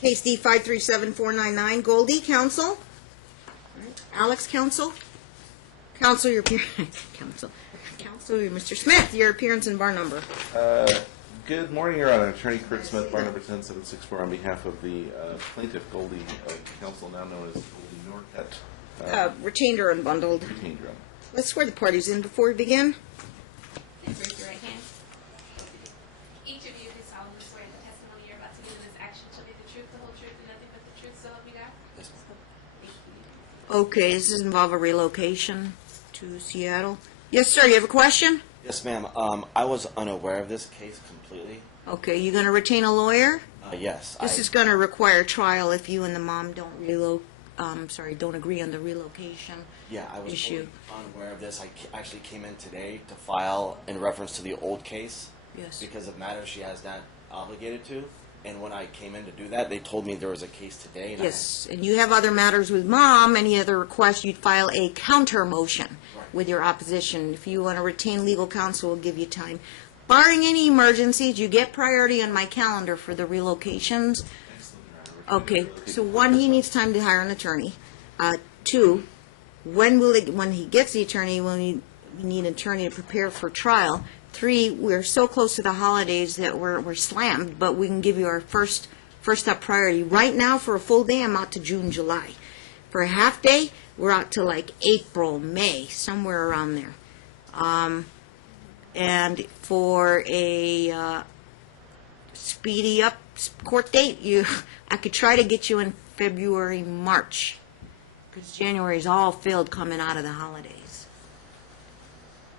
Case D 537499, Goldie, counsel. Alex, counsel. Counsel, your counsel, Mr. Smith, your appearance and bar number. Good morning, Your Honor. Attorney Kurt Smith, bar number 10764, on behalf of the plaintiff, Goldie, counsel now known as Goldie Norcutt. Retained or unbundled? Retained, Your Honor. Let's swear the parties in before we begin. Please raise your right hand. Each of you do solemnly swear the testimony you're about to give in this action shall be the truth, the whole truth, and nothing but the truth, so help you God? Yes, ma'am. Okay, does this involve a relocation to Seattle? Yes, sir. You have a question? Yes, ma'am. I was unaware of this case completely. Okay, you going to retain a lawyer? Yes. This is going to require trial if you and the mom don't don't agree on the relocation I was issue. totally unaware of this. I actually came in today to file in reference to the old case. Yes. Because of matters she has not obligated to. And when I came in to do that, they told me there was a case today. And Yes, and you have other matters with mom, any other requests, you'd file a counter motion with your opposition. If you want to retain legal counsel, we'll give you time. Barring any emergencies, you get priority on my calendar for the relocations. Okay, so one, he needs time to hire an attorney. Two, when he gets the attorney, we need an attorney to prepare for trial. Three, we're so close to the holidays that we're slammed, but we can give you our first up priority. Right now, for a full day, I'm out to June, July. For a half day, we're out to like April, May, somewhere around there. And for a speedy up court date, I could try to get you in February, March, because January is all filled coming out of the holidays.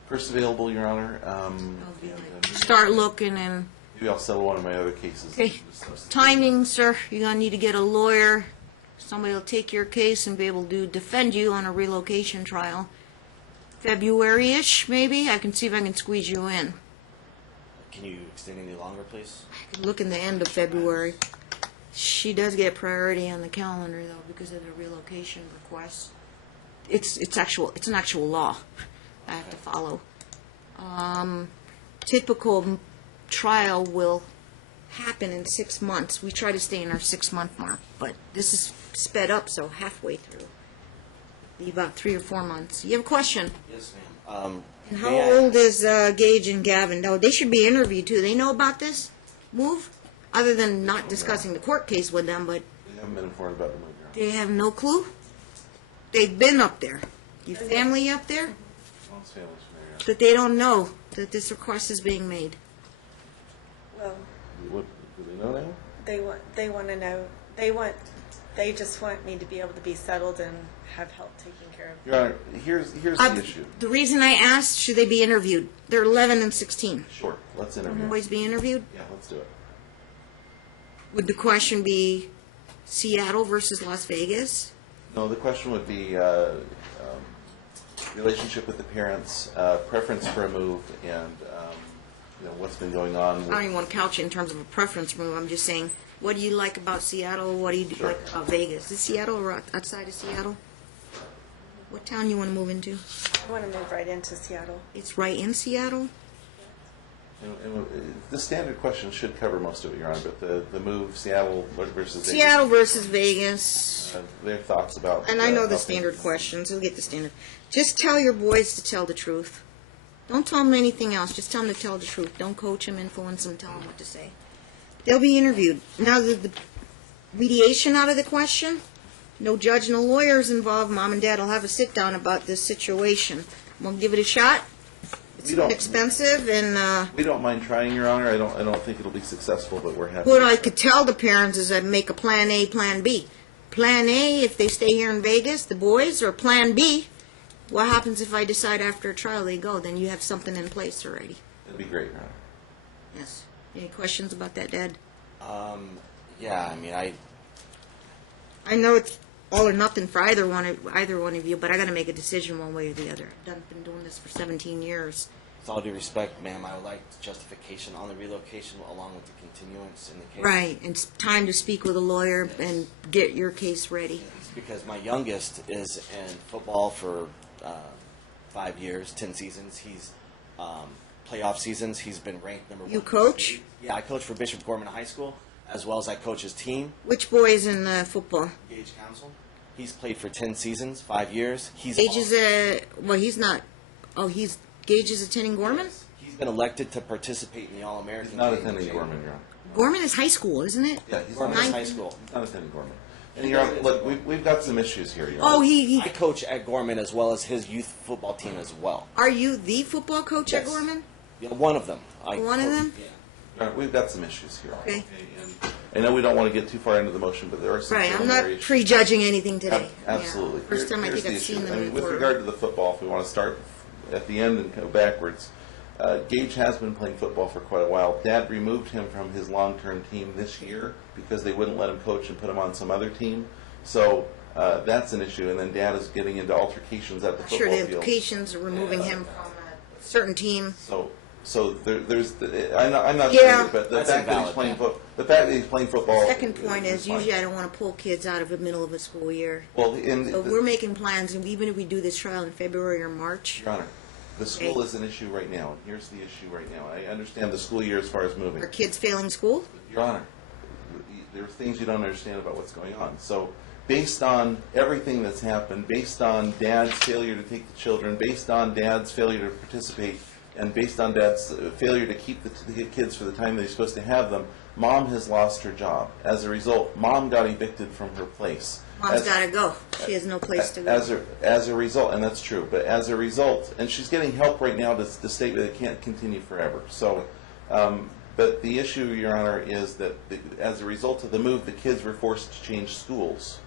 First available, Your Honor. Start looking and... Maybe I'll settle one of my other cases. Okay. Timing, sir. You're going to need to get a lawyer. Somebody will take your case and be able to defend you on a relocation trial. February-ish, maybe? I can see if I can squeeze you in. Can you extend any longer, please? I can look in the end of February. She does get priority on the calendar, though, because of the relocation request. It's an actual law I have to follow. Typical trial will happen in 6 months. We try to stay in our 6-month mark, but this is sped up, so halfway through. Be about 3 or 4 months. You have a question? Yes, ma'am. And how old is Gage and Gavin? Oh, they should be interviewed, too. They know about this move? Other than not discussing the court case with them, but... They haven't been informed about the move, Your Honor. They have no clue? They've been up there. Your family up there? Mom's family's from there, Your Honor. But they don't know that this request is being made. Well, What, do they know now? they want to know, they just want me to be able to be settled and have help taken care of. Your Honor, here's the issue. The reason I asked, should they be interviewed? They're 11 and 16. Sure, let's interview. Boys be interviewed? Yeah, let's do it. Would the question be Seattle versus Las Vegas? No, the question would be relationship with the parents, preference for a move, and what's been going on. I don't even want to couch it in terms of a preference move. I'm just saying, what do you like about Seattle? What do you like about Vegas? Is Seattle or outside of Seattle? What town you want to move into? I want to move right into Seattle. It's right in Seattle? And the standard question should cover most of it, Your Honor, but the move, Seattle versus Vegas. Seattle versus Vegas. Their thoughts about... And I know the how standard things- questions. We'll get the standard. Just tell your boys to tell the truth. Don't tell them anything else. Just tell them to tell the truth. Don't coach them, influence them, tell them what to say. They'll be interviewed. Now, the mediation out of the question, no judge, no lawyers involved. Mom and Dad will have a sit-down about this situation. We'll give it a shot. It's We don't- expensive, and We don't mind trying, Your Honor. I don't think it'll be successful, but we're happy. what I could tell the parents is I'd make a plan A, plan B. Plan A, if they stay here in Vegas, the boys, or plan B, what happens if I decide after a trial they go? Then you have something in place already. That'd be great, Your Honor. Yes. Any questions about that, Dad? Yeah, I mean, I know it's all or nothing for either one of you, but I got to make a decision one way or the other. I've been doing this for 17 years. with all due respect, ma'am, I would like justification on the relocation along with the continuance in the case. Right, and it's time to speak with a lawyer and get your case ready. Because my youngest is in football for 5 years, 10 seasons. He's playoff seasons. He's been ranked number one. You coach? Yeah, I coach for Bishop Gorman High School. as well as I coach his team. Which boy is in football? Gage Council. He's played for 10 seasons, 5 years. Gage is he's not. Oh, Gage is attending Gorman? He's been elected to participate in the All-American. He's not game. attending Gorman, Your Honor. Gorman is high school, isn't it? Yeah, he's Gorman not, is high school. he's not attending Gorman. And Your Honor, look, we've got some issues here, Your Honor. Oh, he. I coach at Gorman as well as his youth football team as well. Are you the football coach at Yes. Gorman? Yeah, one of them. One of them? Yeah. Your Honor, we've got some issues here. Okay. And I know we don't want to get too far into the motion, but there are some Right, I'm preliminary not issues. prejudging anything today. Absolutely. Yeah. First time I Here's think I've the seen issue. them I in mean, with court. regard to the football, if we want to start at the end and go backwards, Gage has been playing football for quite a while. Dad removed him from his long-term team this year because they wouldn't let him coach and put him on some other team. So that's an issue. And then Dad is getting into altercations at the football Sure, the field. implications of removing him from a certain team. So there's I'm not Yeah. sure, but the That's fact that he's invalid, playing man. the fact that he's playing football. Second point is fine. usually I don't want to pull kids out of the middle of a school year. Well, in So we're making plans, and even if we do this trial in February or March, Your Honor, the school Okay. is an issue right now, and here's the issue right now. I understand the school year as far as moving. are kids failing school? Your Honor, there are things you don't understand about what's going on. So, based on everything that's happened, based on Dad's failure to take the children, based on Dad's failure to participate, and based on Dad's failure to keep the kids for the time that he's supposed to have them, Mom has lost her job. As a result, Mom got evicted from her place. Mom's got to go. She has no place to go. As a result, and that's true, but as a result, and she's getting help right now to state that it can't continue forever. So, but the issue, Your Honor, is that as a result of the move, the kids were forced to change schools.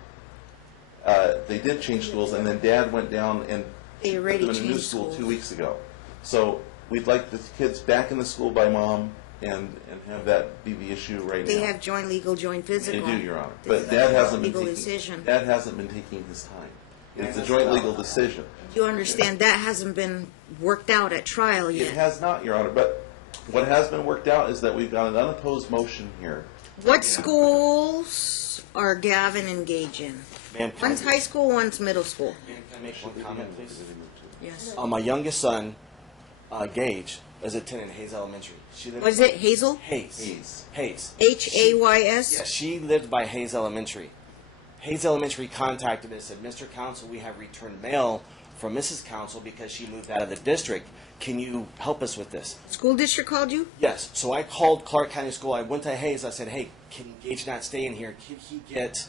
They did change schools, and then Dad went down and They put already them in a new changed school schools. 2 weeks ago. So we'd like the kids back in the school by Mom and have that be the issue right now. They have joint legal, joint They physical. do, Your Honor. This But is Dad a hasn't been legal taking, decision. Dad hasn't been taking his time. It's a joint legal decision. You understand that hasn't been worked out at trial It yet. has not, Your Honor, but what has been worked out is that we've got an unopposed motion here. What schools are Gavin engaged in? Man, can One's I- high school, one's middle school. Can I make one comment, please? Yes. My youngest son, Gage, is attending Hayes Elementary. She lives What is it, Hazel? Hayes. Hayes. Hays? Yeah, she lived by Hayes Elementary. Hayes Elementary contacted me and said, Mr. Council, we have returned mail from Mrs. Council because she moved out of the district. Can you help us with this? School district called you? Yes. So I called Clark County School. I went to Hayes. I said, hey, can Gage not stay in here? Can he get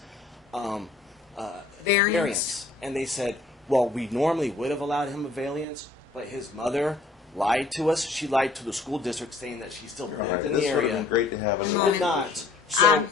variance? And they said, well, we normally would have allowed him a variance, but his mother lied to us. She lied to the school district saying that she still All lived right, in the this would have been area. great to have One in She moment. did not. So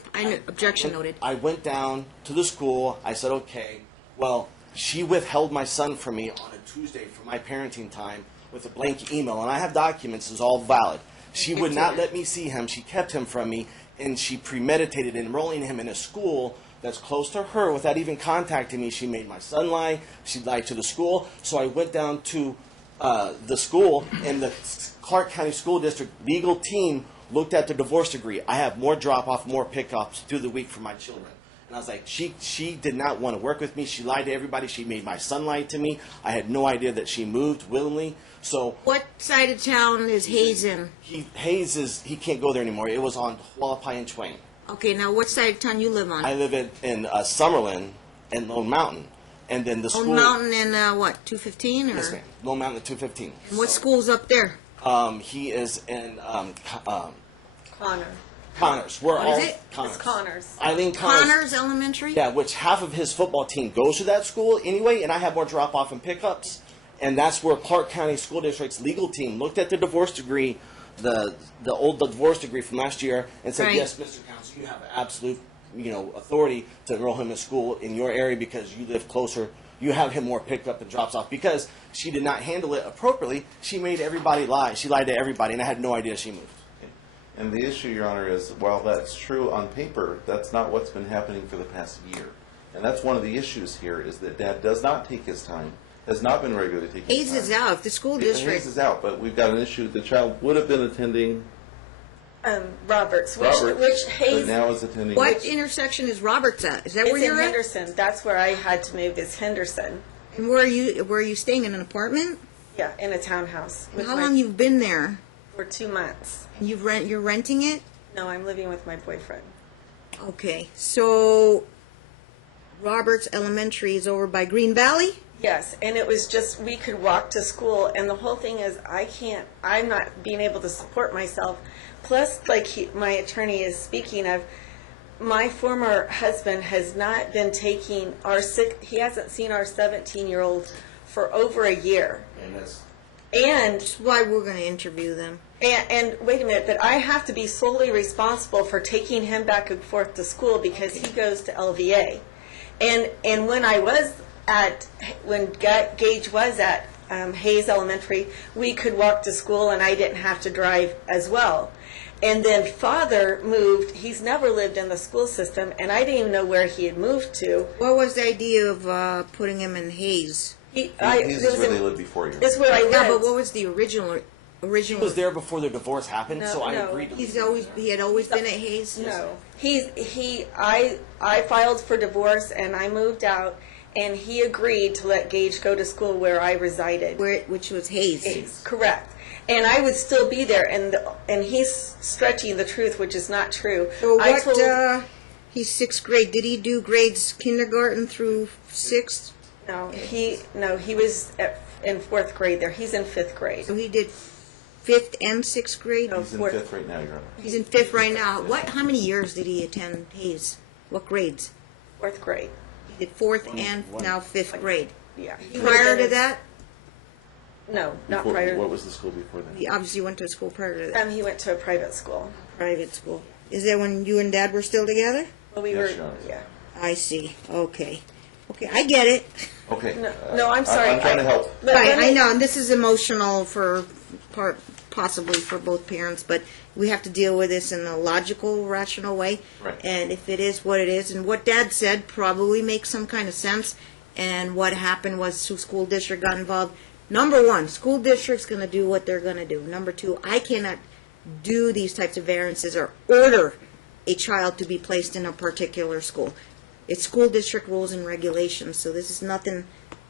Objection noted. I went down to the school. I said, okay, well, she withheld my son from me on a Tuesday for my parenting time with a blank email, and I have documents. It's all valid. She would not let me see him. She kept him from me, and she premeditated enrolling him in a school that's close to her without even contacting me. She made my son lie. She lied to the school. So I went down to the school, and the Clark County School District legal team looked at the divorce decree. I have more drop-off, more pickups through the week for my children. And I was like, she did not want to work with me. She lied to everybody. She made my son lie to me. I had no idea that she moved willingly. So What side of town is Hayes in? he can't go there anymore. It was on Hualapai and Twain. Okay, now what side of town you live on? I live in Summerlin and Lone Mountain. And then the school. Lone Mountain and what, 215? Or? Yes, ma'am. Lone Mountain at 215. And what school's up there? He is in Connor. Connors. We're What all is it? Connors. It's Connors. Eileen Connors. Connors Elementary? Yeah, which half of his football team goes to that school anyway, and I have more drop-off and pickups. And that's where Clark County School District's legal team looked at the divorce decree, the divorce decree from last year, and said, Right. yes, Mr. Council, you have absolute authority to enroll him in school in your area because you live closer. You have him more pickup and drops off. Because she did not handle it appropriately, she made everybody lie. She lied to everybody, and I had no idea she moved. And the issue, Your Honor, is while that's true on paper, that's not what's been happening for the past year. And that's one of the issues here, is that Dad does not take his time, has not been regularly taking his Hayes time. is out. If the school Hayes district, is out, but we've got an issue. The child would have been attending Roberts, which Roberts, but Hayes. now is attending. what intersection is Roberts at? Is that where It's in you're at? Henderson. That's where I had to move. Is Henderson? And where are you staying, in an apartment? Yeah, in a townhouse. with How my- long you've been there? For 2 months. You're renting it? No, I'm living with my boyfriend. Okay, so Roberts Elementary is over by Green Valley? Yes, and it was just, we could walk to school, and the whole thing is, I'm not being able to support myself. Plus, like my attorney is speaking of, my former husband has not been taking he hasn't seen our 17-year-old for over a year. And That's why we're going to interview them. And wait a minute, but I have to be solely responsible for taking him back and forth to school because he goes to LVA. And when I was when Gage was at Hayes Elementary, we could walk to school and I didn't have to drive as well. And then father moved, he's never lived in the school system, and I didn't even know where he had moved to. What was the idea of putting him in Hayes? He's where they lived before you. That's where I lived. Yeah, but what was the original? He was there before their divorce happened, so I No. agreed to He had always been at Hayes? No, I filed for divorce and I moved out, and he agreed to let Gage go to school where I resided. Which was Hayes. Correct. And I would still be there, and he's stretching the truth, which is not true. So I what, told, he's sixth grade. Did he do grades kindergarten through sixth? no, he was in fourth grade there. He's in fifth grade. So he did fifth and sixth grade? No. He's in Fourth. fifth right now, Your Honor. He's in fifth right now. How many years did he attend Hayes? What grades? Fourth grade. He did fourth and now fifth grade. Yeah. Prior to that? No, not Before- prior. What was the school before that? He obviously went to a school prior to that. He went to a private school. Private school. Is that when you and Dad were still together? Well, we Yes, were, Your Honor. yeah. I see. Okay. Okay, I get it. Okay. No, I'm sorry. I'm trying to help. But Right, let me- I know, and this is emotional possibly for both parents, but we have to deal with this in a logical, rational way. Right. And if it is what it is, and what Dad said probably makes some kind of sense, and what happened was the school district got involved. Number one, school district's going to do what they're going to do. Number two, I cannot do these types of variances or order a child to be placed in a particular school. It's school district rules and regulations, so this is nothing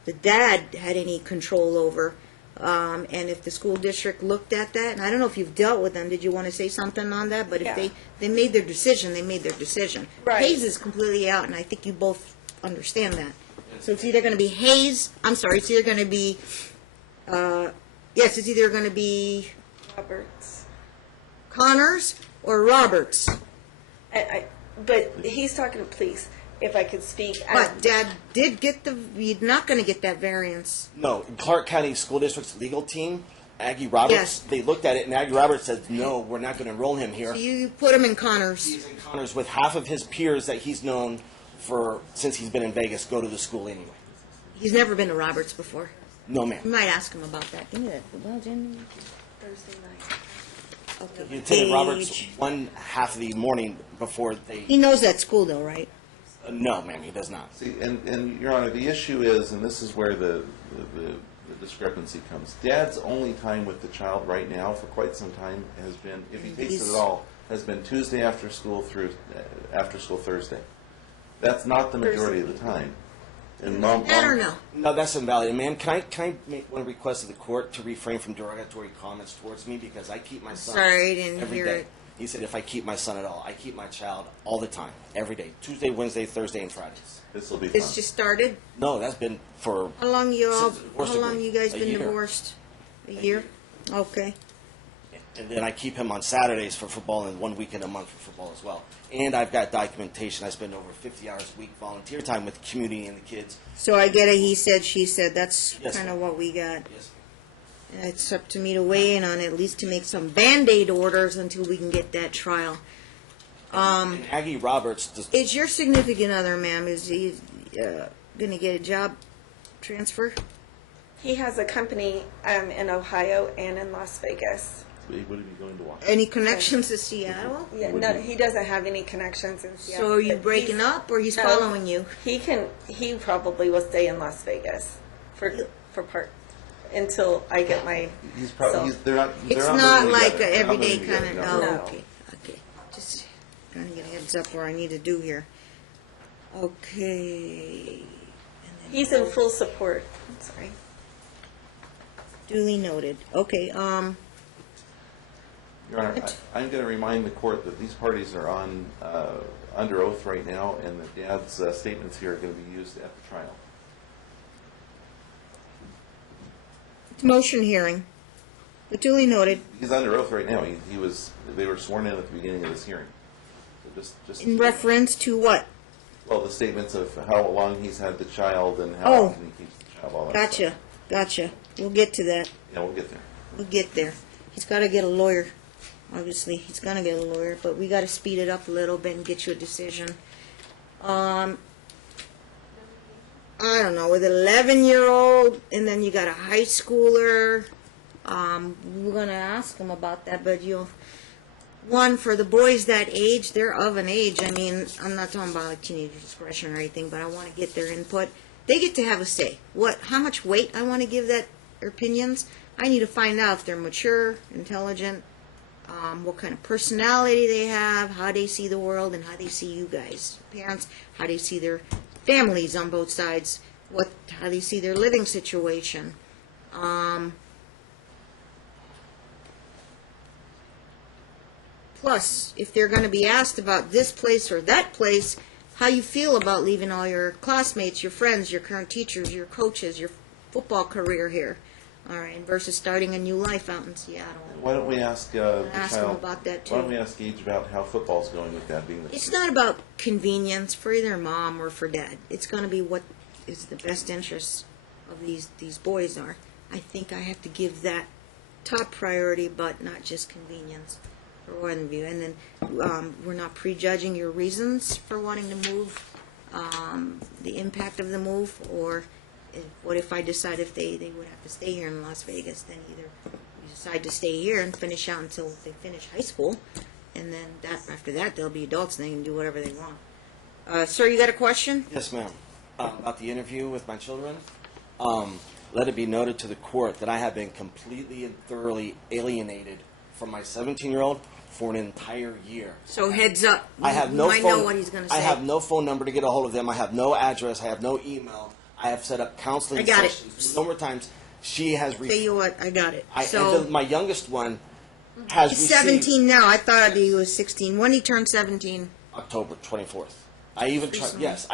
the dad had any control over. And if the school district looked at that, and I don't know if you've dealt with them, did you want to say something on that? But if Yeah. they made their decision, they made their decision. Right. Hayes is completely out, and I think you both understand that. So it's either going to be it's either going to be, it's either going to be Roberts. Connors or Roberts. But he's talking to police, if I could speak. But Dad did get you're not going to get that variance. No, Clark County School District's legal team, Aggie Roberts, Yes. they looked at it, and Aggie Roberts said, no, we're not going to enroll him here. So you put him in Connors. He's in Connors with half of his peers that he's known since he's been in Vegas go to the school anyway. He's never been to Roberts before. No, You ma'am. might ask him about that. Give me that. Well, Jenny. Thursday night. Okay. He attended Roberts Age. one half of the morning before they. He knows that school, though, right? No, ma'am, he does not. See, and Your Honor, the issue is, and this is where the discrepancy comes. Dad's only time with the child right now for quite some time has been, if he takes it at all, has been Tuesday after school through after school Thursday. That's not the majority of the time. And Mom, I don't know. No, that's invalid. And ma'am, can I make one request of the court to refrain from derogatory comments towards me because I keep my son Sorry, I didn't every hear day. it. He said if I keep my son at all, I keep my child all the time, every day, Tuesday, Wednesday, Thursday, and Fridays. this will be fun. It's just started. No, that's been for. How long Since the divorce How long decree. you guys A been year. divorced? A year. Okay. And then I keep him on Saturdays for football and 1 weekend a month for football as well. And I've got documentation. I spend over 50 hours a week volunteer time with the community and the kids. So I get a he said, she said. That's Yes, kind of ma'am. what we got. Yes. It's up to me to weigh in on it, at least to make some Band-Aid orders until we can get that trial. And Aggie Roberts, Is your significant other, ma'am, is he going to get a job transfer? He has a company in Ohio and in Las Vegas. Would he be going to Washington? Any connections to Seattle? Yeah, no, he doesn't have any connections in Seattle. So are you but breaking he's- up, or he's no, following you? He probably will stay in Las Vegas for part until I get my. He's probably. So- They're not. It's they're not moving like together. an They're not everyday moving kind together, of. no. Oh, No. okay, okay. Just trying to get a heads up where I need to do here. Okay. He's in full support. I'm sorry. Duly noted. Okay. Your Honor, I'm going to remind the court that these parties are on under oath right now, and that Dad's statements here are going to be used at the trial. It's motion hearing. But duly noted. He's under oath right now. They were sworn in at the beginning of this hearing. So just In reference to what? well, the statements of how long he's had the child and how Oh. often he keeps the child. All that Gotcha, stuff. gotcha. We'll get to that. Yeah, we'll get there. We'll get there. He's got to get a lawyer. Obviously, he's going to get a lawyer, but we got to speed it up a little bit and get you a decision. I don't know, with an 11-year-old, and then you got a high schooler. We're going to ask him about that, but one, for the boys that age, they're of an age. I mean, I'm not talking about like teenage discretion or anything, but I want to get their input. They get to have a say. How much weight I want to give that opinions. I need to find out if they're mature, intelligent, what kind of personality they have, how they see the world, and how they see you guys, parents, how they see their families on both sides, how they see their living situation. Plus, if they're going to be asked about this place or that place, how you feel about leaving all your classmates, your friends, your current teachers, your coaches, your football career here, all right, versus starting a new life out in Seattle. Why don't we ask the Ask him child? about that, Why don't too. we ask Gage about how football's going with that being the It's not about convenience for either mom or for dad. It's going to be what is the best interest of these boys are. I think I have to give that top priority, but not just convenience for one of you. And then we're not prejudging your reasons for wanting to move, the impact of the move, or what if I decide if they would have to stay here in Las Vegas, then either you decide to stay here and finish out until they finish high school, and then after that they'll be adults and they can do whatever they want. Sir, you got a question? Yes, ma'am. About the interview with my children, let it be noted to the court that I have been completely and thoroughly alienated from my 17-year-old for an entire year. So heads up. I have no might phone. know what he's going to say. I have no phone number to get a hold of them. I have no address. I have no email. I have set up counseling I got it. sessions numerous times. She has. Tell you what, I got it. And So my youngest one has he's received 17 now. I thought he was 16. When he turned 17? October 24th. I even tried. Recently. Yes,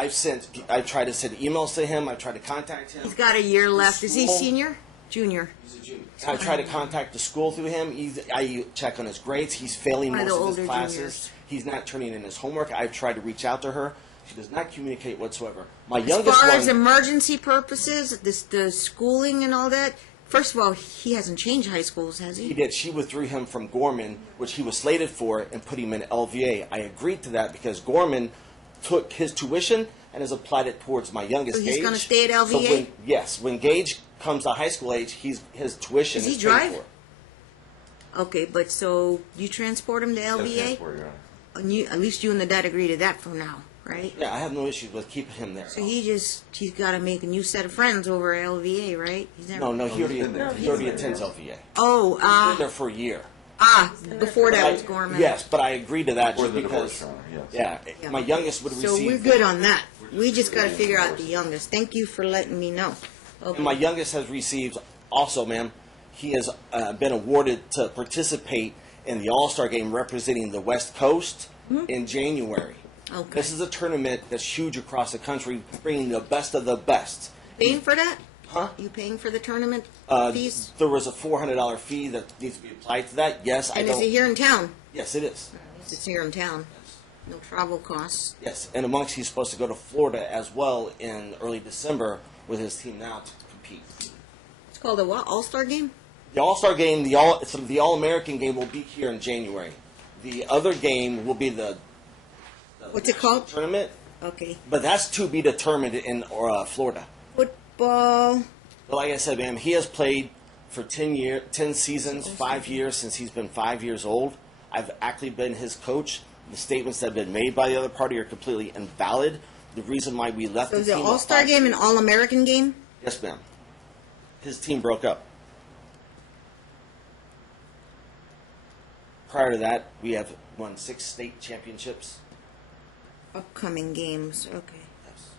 I tried to send emails to him. I tried to contact him. He's got a year left. Is he School. senior? Junior. He's a junior. I try to contact the school through him. I check on his grades. He's failing One of most the of his older classes. juniors. He's not turning in his homework. I've tried to reach out to her. She does not communicate whatsoever. My As youngest far one, as emergency purposes, the schooling and all that, first of all, he hasn't changed high schools, has he he? did. She withdrew him from Gorman, which he was slated for, and put him in LVA. I agreed to that because Gorman took his tuition and has applied it towards my youngest So he's Gage. gonna stay at So LVA? when Gage comes to high school age, his tuition Does he is paid drive? for. Okay, but so you transport him to Gotta LVA? transport, Your Honor. And at least you and the dad agree to that for now, right? Yeah, I have no issues with keeping him there. So he's got to make a new set of friends over at LVA, right? He's never, No, he already, he's been there. he already attends LVA. He's Oh, been there for a year. before that was Gorman. Yes, but I agreed to that Or just the because. divorce, Your Honor, yes. Yeah, my youngest would So receive. we're good on that. We just got to figure out the youngest. Thank you for letting me know. And Okay. my youngest has received also, ma'am. He has been awarded to participate in the All-Star Game representing the West Coast in January. Okay. This is a tournament that's huge across the country, bringing the best of the best. Paying for that? Huh? You paying for the tournament fees? There was a $400 fee that needs to be applied to that. Yes, I And don't. is it here in town? Yes, it is. It's here in town. No travel costs. Yes, and amongst he's supposed to go to Florida as well in early December with his team now to compete. It's called a what? All-Star game? The All-Star game, the All-American game will be here in January. The other game will be the What's it called? tournament, Okay. but that's to be determined in Florida. Football. But like I said, ma'am, he has played for 10 seasons, 5 years since he's been 5 years old. I've actually been his coach. The statements that have been made by the other party are completely invalid. The reason why we left So the is it team All-Star game and All-American game? Yes, ma'am. His team broke up. Prior to that, we have won 6 state championships. Upcoming games. Okay. Yes.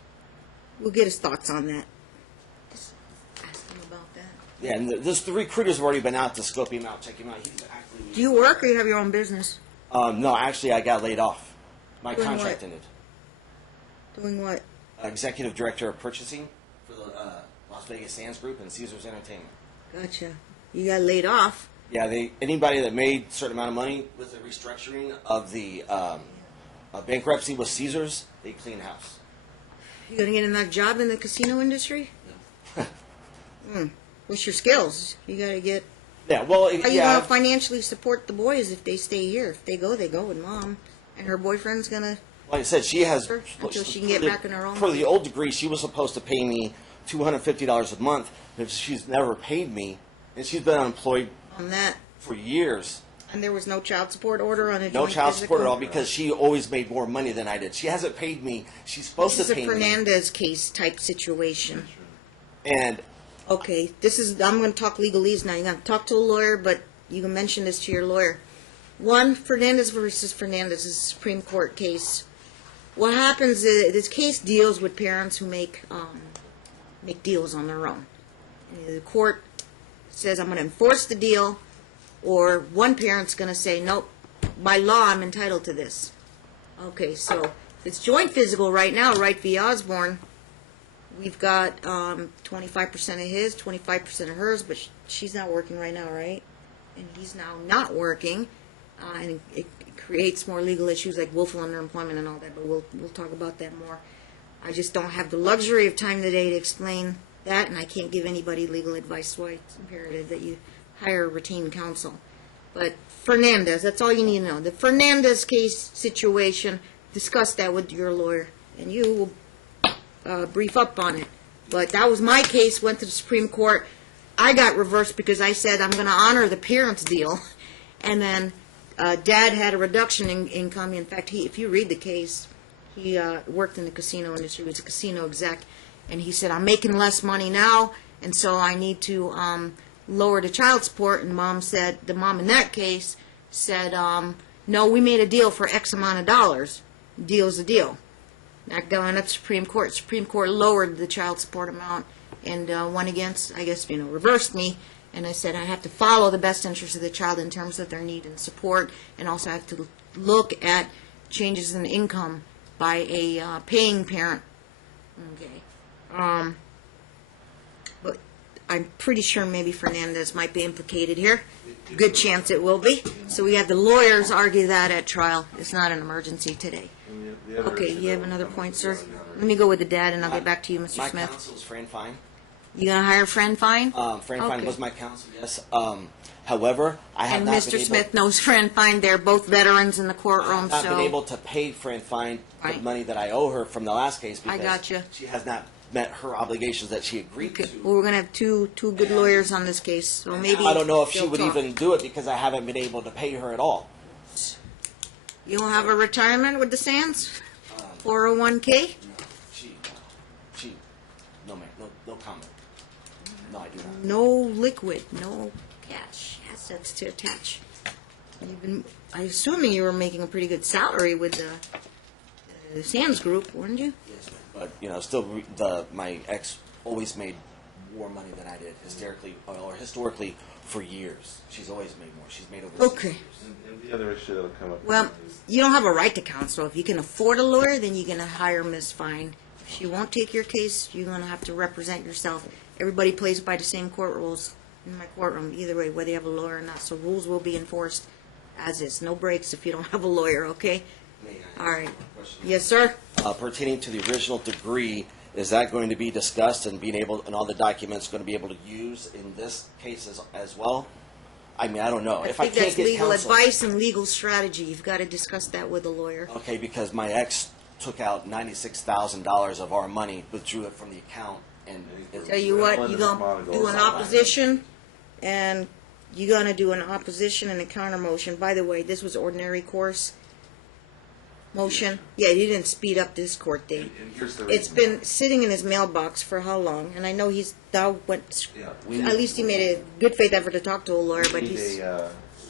We'll get his thoughts on that. Just ask him about that. Yeah, and the recruiters have already been out to scope him out, check him out. He's actually Do you work or you have your own business? No, actually, I got laid off. My Doing contract what? ended. Doing what? Executive Director of Purchasing for the Las Vegas Sands Group and Caesars Entertainment. Gotcha. You got laid off. Yeah, anybody that made a certain amount of money with the restructuring of the bankruptcy with Caesars, they clean house. You gonna get another job in the casino industry? What's your skills? You gotta get. Yeah, well, How you gonna financially support the boys if they stay here? If they go with mom, and her boyfriend's gonna. like I said, she has Until she can get back in her own. For the old degree, she was supposed to pay me $250 a month, but she's never paid me, and she's been unemployed On that, for years. and there was no child support order on a No joint child support at physical? all because she always made more money than I did. She hasn't paid me. She's supposed This is to a pay me. Fernandez case type situation. And Okay, I'm going to talk legalese now. You're going to talk to a lawyer, but you can mention this to your lawyer. One, Fernandez versus Fernandez is a Supreme Court case. What happens is this case deals with parents who make deals on their own. And the court says, I'm going to enforce the deal, or one parent's going to say, nope, by law I'm entitled to this. Okay, so it's joint physical right now, right via Osborne. We've got 25% of his, 25% of hers, but she's not working right now, right? And he's now not working, and it creates more legal issues like willful underemployment and all that, but we'll talk about that more. I just don't have the luxury of time today to explain that, and I can't give anybody legal advice, so it's imperative that you hire a retained counsel. But Fernandez, that's all you need to know. The Fernandez case situation, discuss that with your lawyer, and you will brief up on it. But that was my case, went to the Supreme Court. I got reversed because I said I'm going to honor the parents' deal. And then Dad had a reduction in income. In fact, if you read the case, he worked in the casino industry. He was a casino exec. And he said, I'm making less money now, and so I need to lower the child support. And the mom in that case said, no, we made a deal for X amount of dollars. Deal's a deal. Not going up to Supreme Court. Supreme Court lowered the child support amount and went against, I guess, reversed me. And I said I have to follow the best interest of the child in terms of their need and support, and also I have to look at changes in income by a paying parent. Okay. But I'm pretty sure maybe Fernandez might be implicated here. Good chance it will be. So we have the lawyers argue that at trial. It's not an emergency today. Okay, you have another point, sir? Let me go with the dad, and I'll get back to you, Mr. my Smith. counsel is Fran Fine. You gonna hire Fran Fine? Fran Fine Okay. was my counsel, yes. However, I have And not Mr. been able, Smith knows Fran Fine. They're both veterans in the courtroom, not been so able to pay Fran Fine the Right. money that I owe her from the last case because gotcha. she has not met her obligations that she agreed okay. to. Well, we're gonna have two good lawyers on this case, so maybe I don't know if she they'll would talk. even do it because I haven't been able to pay her at all. You don't have a retirement with the Sands? 401k? She, no ma'am, no comment. No, I do not. No liquid, no cash assets to attach. I'm assuming you were making a pretty good salary with the Sands Group, weren't you? Yes, ma'am. But still, my ex always made more money than I did, historically for years. She's always made more. She's made over 6 Okay. years. And the other issue that'll come up. Well, you don't have a right to counsel. If you can afford a lawyer, then you're going to hire Ms. Fine. If she won't take your case, you're going to have to represent yourself. Everybody plays by the same court rules in my courtroom, either way, whether you have a lawyer or not. So rules will be enforced as is. No breaks if you don't have a lawyer, okay? May I All ask right. one question? Yes, sir? Pertaining to the original degree, is that going to be discussed and and all the documents going to be able to use in this case as well? I mean, I don't know. I If I think can't that's get legal counsel, advice and legal strategy. You've got to discuss that with a lawyer. okay, because my ex took out $96,000 of our money, withdrew it from the account, and Tell you what, you're going to do an opposition, and you're going to do an opposition and a counter motion. By the way, this was ordinary course motion. Yeah, he didn't speed up this court date. And here's the It's reason. been sitting in his mailbox for how long? And I know he's now went, Yeah, at least he made a good faith effort to talk to a lawyer, but he's,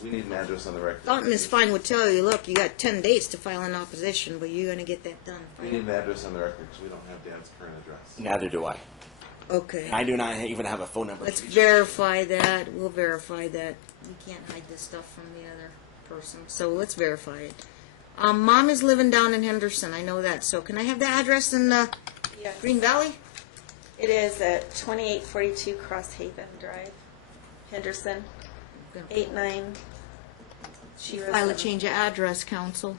we need an address on the record. thought Ms. Fine would tell you, look, you got 10 days to file an opposition, but you're going to get that done. We need an address on the record because we don't have Dan's current address. neither do I. Okay. I do not even have a phone number. Let's for each. verify that. We'll verify that. We can't hide this stuff from the other person, so let's verify it. Mom is living down in Henderson. I know that. So can I have the address in Yes. Green Valley? It is at 2842 Cross Haven Drive, Henderson, 89. File a change of address, council.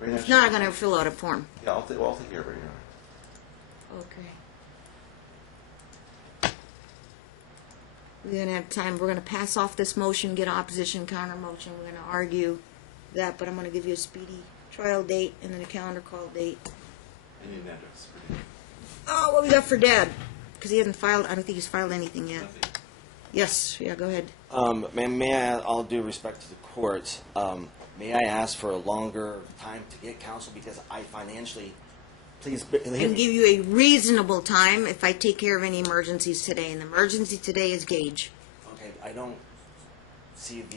Right now, If not, I'm going to fill out a form. Yeah, I'll take care of it. Okay. We're going to have time. We're going to pass off this motion, get opposition, counter motion. We're going to argue that, but I'm going to give you a speedy trial date and then a calendar call date. I need an address. Oh, what we got for Dad? Because he hasn't filed, I don't think he's filed anything yet. Nothing. Yes, yeah, go ahead. May I, all due respect to the court, may I ask for a longer time to get counsel because I financially, please. I can give you a reasonable time if I take care of any emergencies today, and the emergency today is Gage. Okay, I don't see the.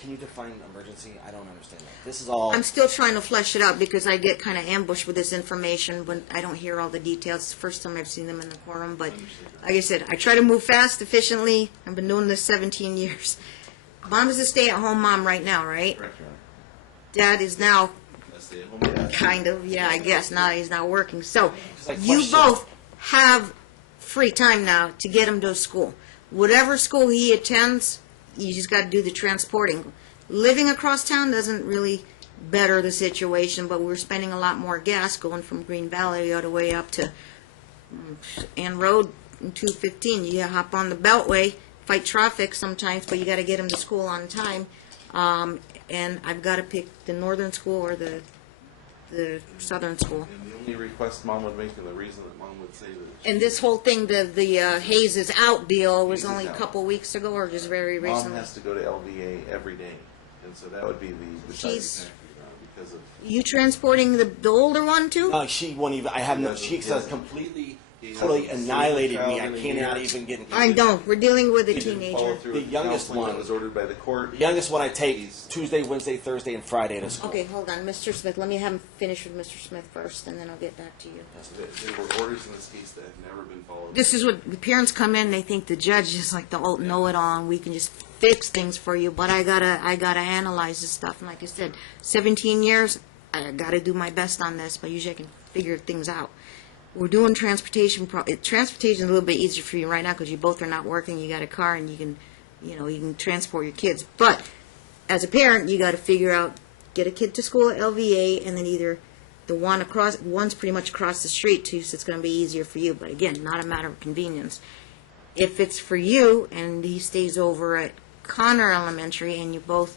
Can you define emergency? I don't understand that. This is all. I'm still trying to flesh it out because I get kind of ambushed with this information when I don't hear all the details. It's the first time I've seen them in the quorum, but like I said, I try to move fast, efficiently. I've been doing this 17 years. Mom is a stay-at-home mom right now, right? Correct, Your Honor. Dad is now Let's stay at home. Yeah. kind of, yeah, I guess. Now he's not working. So I you question- both have free time now to get him to school. Whatever school he attends, you just got to do the transporting. Living across town doesn't really better the situation, but we're spending a lot more gas going from Green Valley all the way up to Ann Road and 215. You hop on the Beltway, fight traffic sometimes, but you got to get him to school on time. And I've got to pick the northern school or the southern school. And the only request Mom would make, and the reason that Mom would say that And this whole thing, the Hayes is out deal was Hayes is only a out. couple weeks ago, or just very Mom recently? has to go to LVA every day, and so that would be the deciding She's- factor, Your Honor, because of You transporting the older one too? She won't even. I have no. She has completely, totally annihilated me. I cannot even get. I don't. We're dealing with a he didn't follow teenager. through The with youngest counseling that one- was ordered by the court. The youngest one I take Tuesday, Wednesday, Thursday, and Friday to school. Okay, hold on, Mr. Smith. Let me have him finish with Mr. Smith first, and then I'll get back to you. There were orders in this case that have never been followed. This is what the parents come in. They think the judge is like the old know-it-all, and we can just fix things for you. But I gotta analyze this stuff. And like I said, 17 years. I gotta do my best on this, but usually I can figure things out. We're doing transportation. Transportation is a little bit easier for you right now because you both are not working. You got a car, and you can transport your kids. But as a parent, you got to figure out get a kid to school at LVA, and then either the one's pretty much across the street too, so it's going to be easier for you. But again, not a matter of convenience. If it's for you, and he stays over at Connor Elementary, and you both,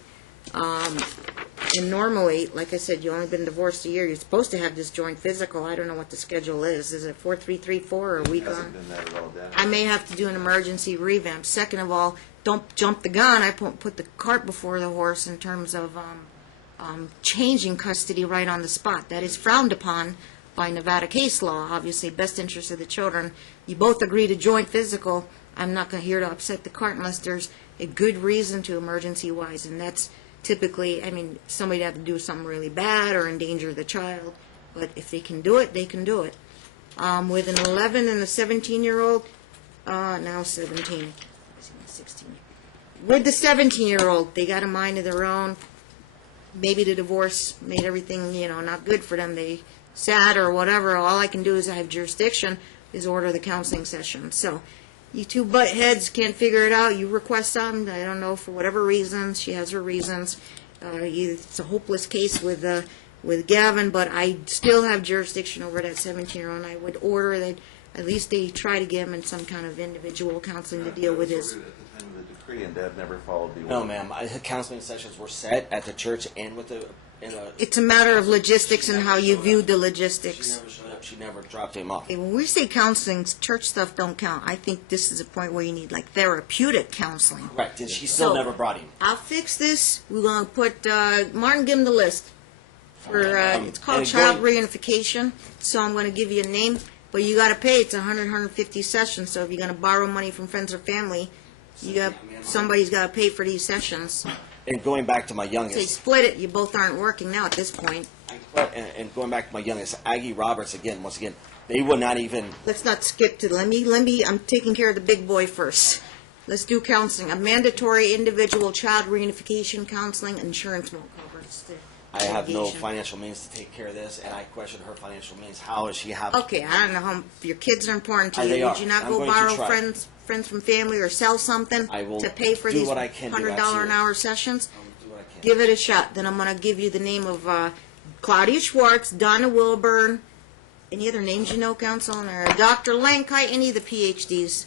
and normally, like I said, you only been divorced a year. You're supposed to have this joint physical. I don't know what the schedule is. Is it 4-3-3-4 or a week Hasn't on? been that at all, Dad. I may have to do an emergency revamp. Second of all, don't jump the gun. I put the cart before the horse in terms of changing custody right on the spot. That is frowned upon by Nevada case law. Obviously, best interest of the children. You both agree to joint physical. I'm not going to here to upset the cart unless there's a good reason to emergency-wise, and that's typically, I mean, somebody'd have to do something really bad or endanger the child. But if they can do it, they can do it. With an 11 and a 17-year-old, now 17, 16. With the 17-year-old, they got a mind of their own. Maybe the divorce made everything, not good for them. They sad or whatever. All I can do is I have jurisdiction, is order the counseling session. So you two butt heads can't figure it out. You request something. I don't know, for whatever reasons. She has her reasons. It's a hopeless case with Gavin, but I still have jurisdiction over that 17-year-old. And I would order that at least they try to get him in some kind of individual counseling to deal with his. At the time of the decree, and Dad never followed the order. No, ma'am. Counseling sessions were set at the church and with the. It's a matter of logistics and how you view the She logistics. never showed up. She never dropped him off. When we say counseling, church stuff don't count. I think this is a point where you need like therapeutic counseling. Correct, and she still So- never brought him. I'll fix this. We're going to put, Martin, give him the list. For it's called and child going- reunification, so I'm going to give you a name, but you got to pay. It's 150 sessions, so if you're going to borrow money from friends or family, somebody's got to pay for these sessions. And going back to my Say youngest, split it, you both aren't working now at this point. and going back to my youngest, Aggie Roberts, once again, They would not even. Let's not skip to, let me, I'm taking care of the big boy first. Let's do counseling. A mandatory individual child reunification counseling, insurance won't cover it. It's the I have no litigation. financial means to take care of this, and I question her financial means. How is she having? Okay, I don't know how, if your kids are important to you, They would are. you not I'm go going to borrow try. friends from family or sell something I will to pay for do these what I can do, $100 an absolutely. hour sessions? Do what I can. Give it a shot. Then I'm going to give you the name of Claudia Schwartz, Donna Wilburn, any other names you know, Council, or Dr. Lankite, any of the PhDs.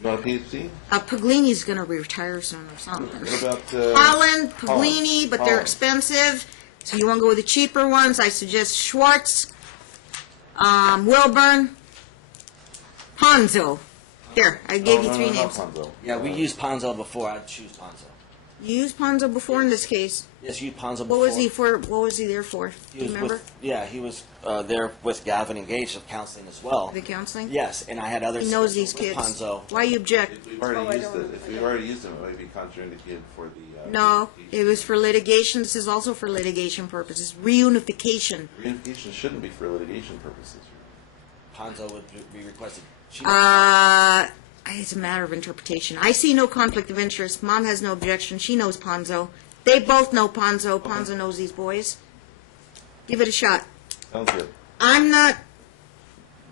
You want a PhD? Paglini's going to retire soon or something. What about, Holland, Paglini, but they're Holland. expensive. So you want to go with the cheaper ones? I suggest Schwartz, Wilburn, Ponzo. There, I gave you three names. Yeah, we used Ponzo before. I'd choose Ponzo. You used Ponzo before in this case. Yes, you used Ponzo What before. was he for? What was he there for? Do He you was remember? he was there with Gavin engaged of counseling as well. The counseling? Yes, and I had other. He knows these with kids. Ponzo. Why you object? If we've Oh, already I used don't- it, if we've already used them, it might be contraindicated for the. No, reunification. it was for litigation. This is also for litigation purposes. Reunification. Reunification shouldn't be for litigation purposes. Ponzo would be requested. She, It's a matter of interpretation. I see no conflict of interest. Mom has no objection. She knows Ponzo. They both know Ponzo. Ponzo knows these boys. Give it a shot. Sounds good. I'm not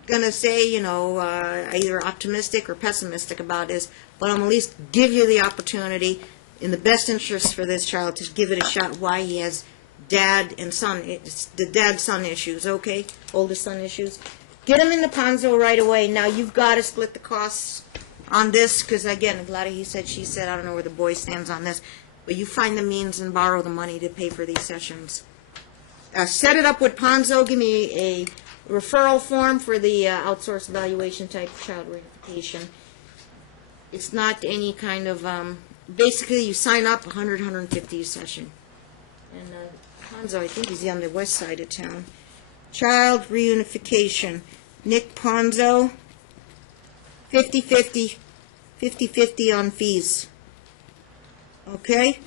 gonna say, either optimistic or pessimistic about this, but I'm at least give you the opportunity, in the best interest for this child, to give it a shot. Why he has dad and son, it's the dad-son issues, okay? Oldest son issues. Get him into Ponzo right away. Now you've got to split the costs on this, because again, Gladys, he said, she said, I don't know where the boy stands on this, but you find the means and borrow the money to pay for these sessions. Set it up with Ponzo. Give me a referral form for the outsourced evaluation type child reunification. It's not any kind of, basically you sign up 100, 150 a session. And Ponzo, I think he's on the west side of town. Child reunification. Nick Ponzo, 50-50, 50-50 on fees. Okay?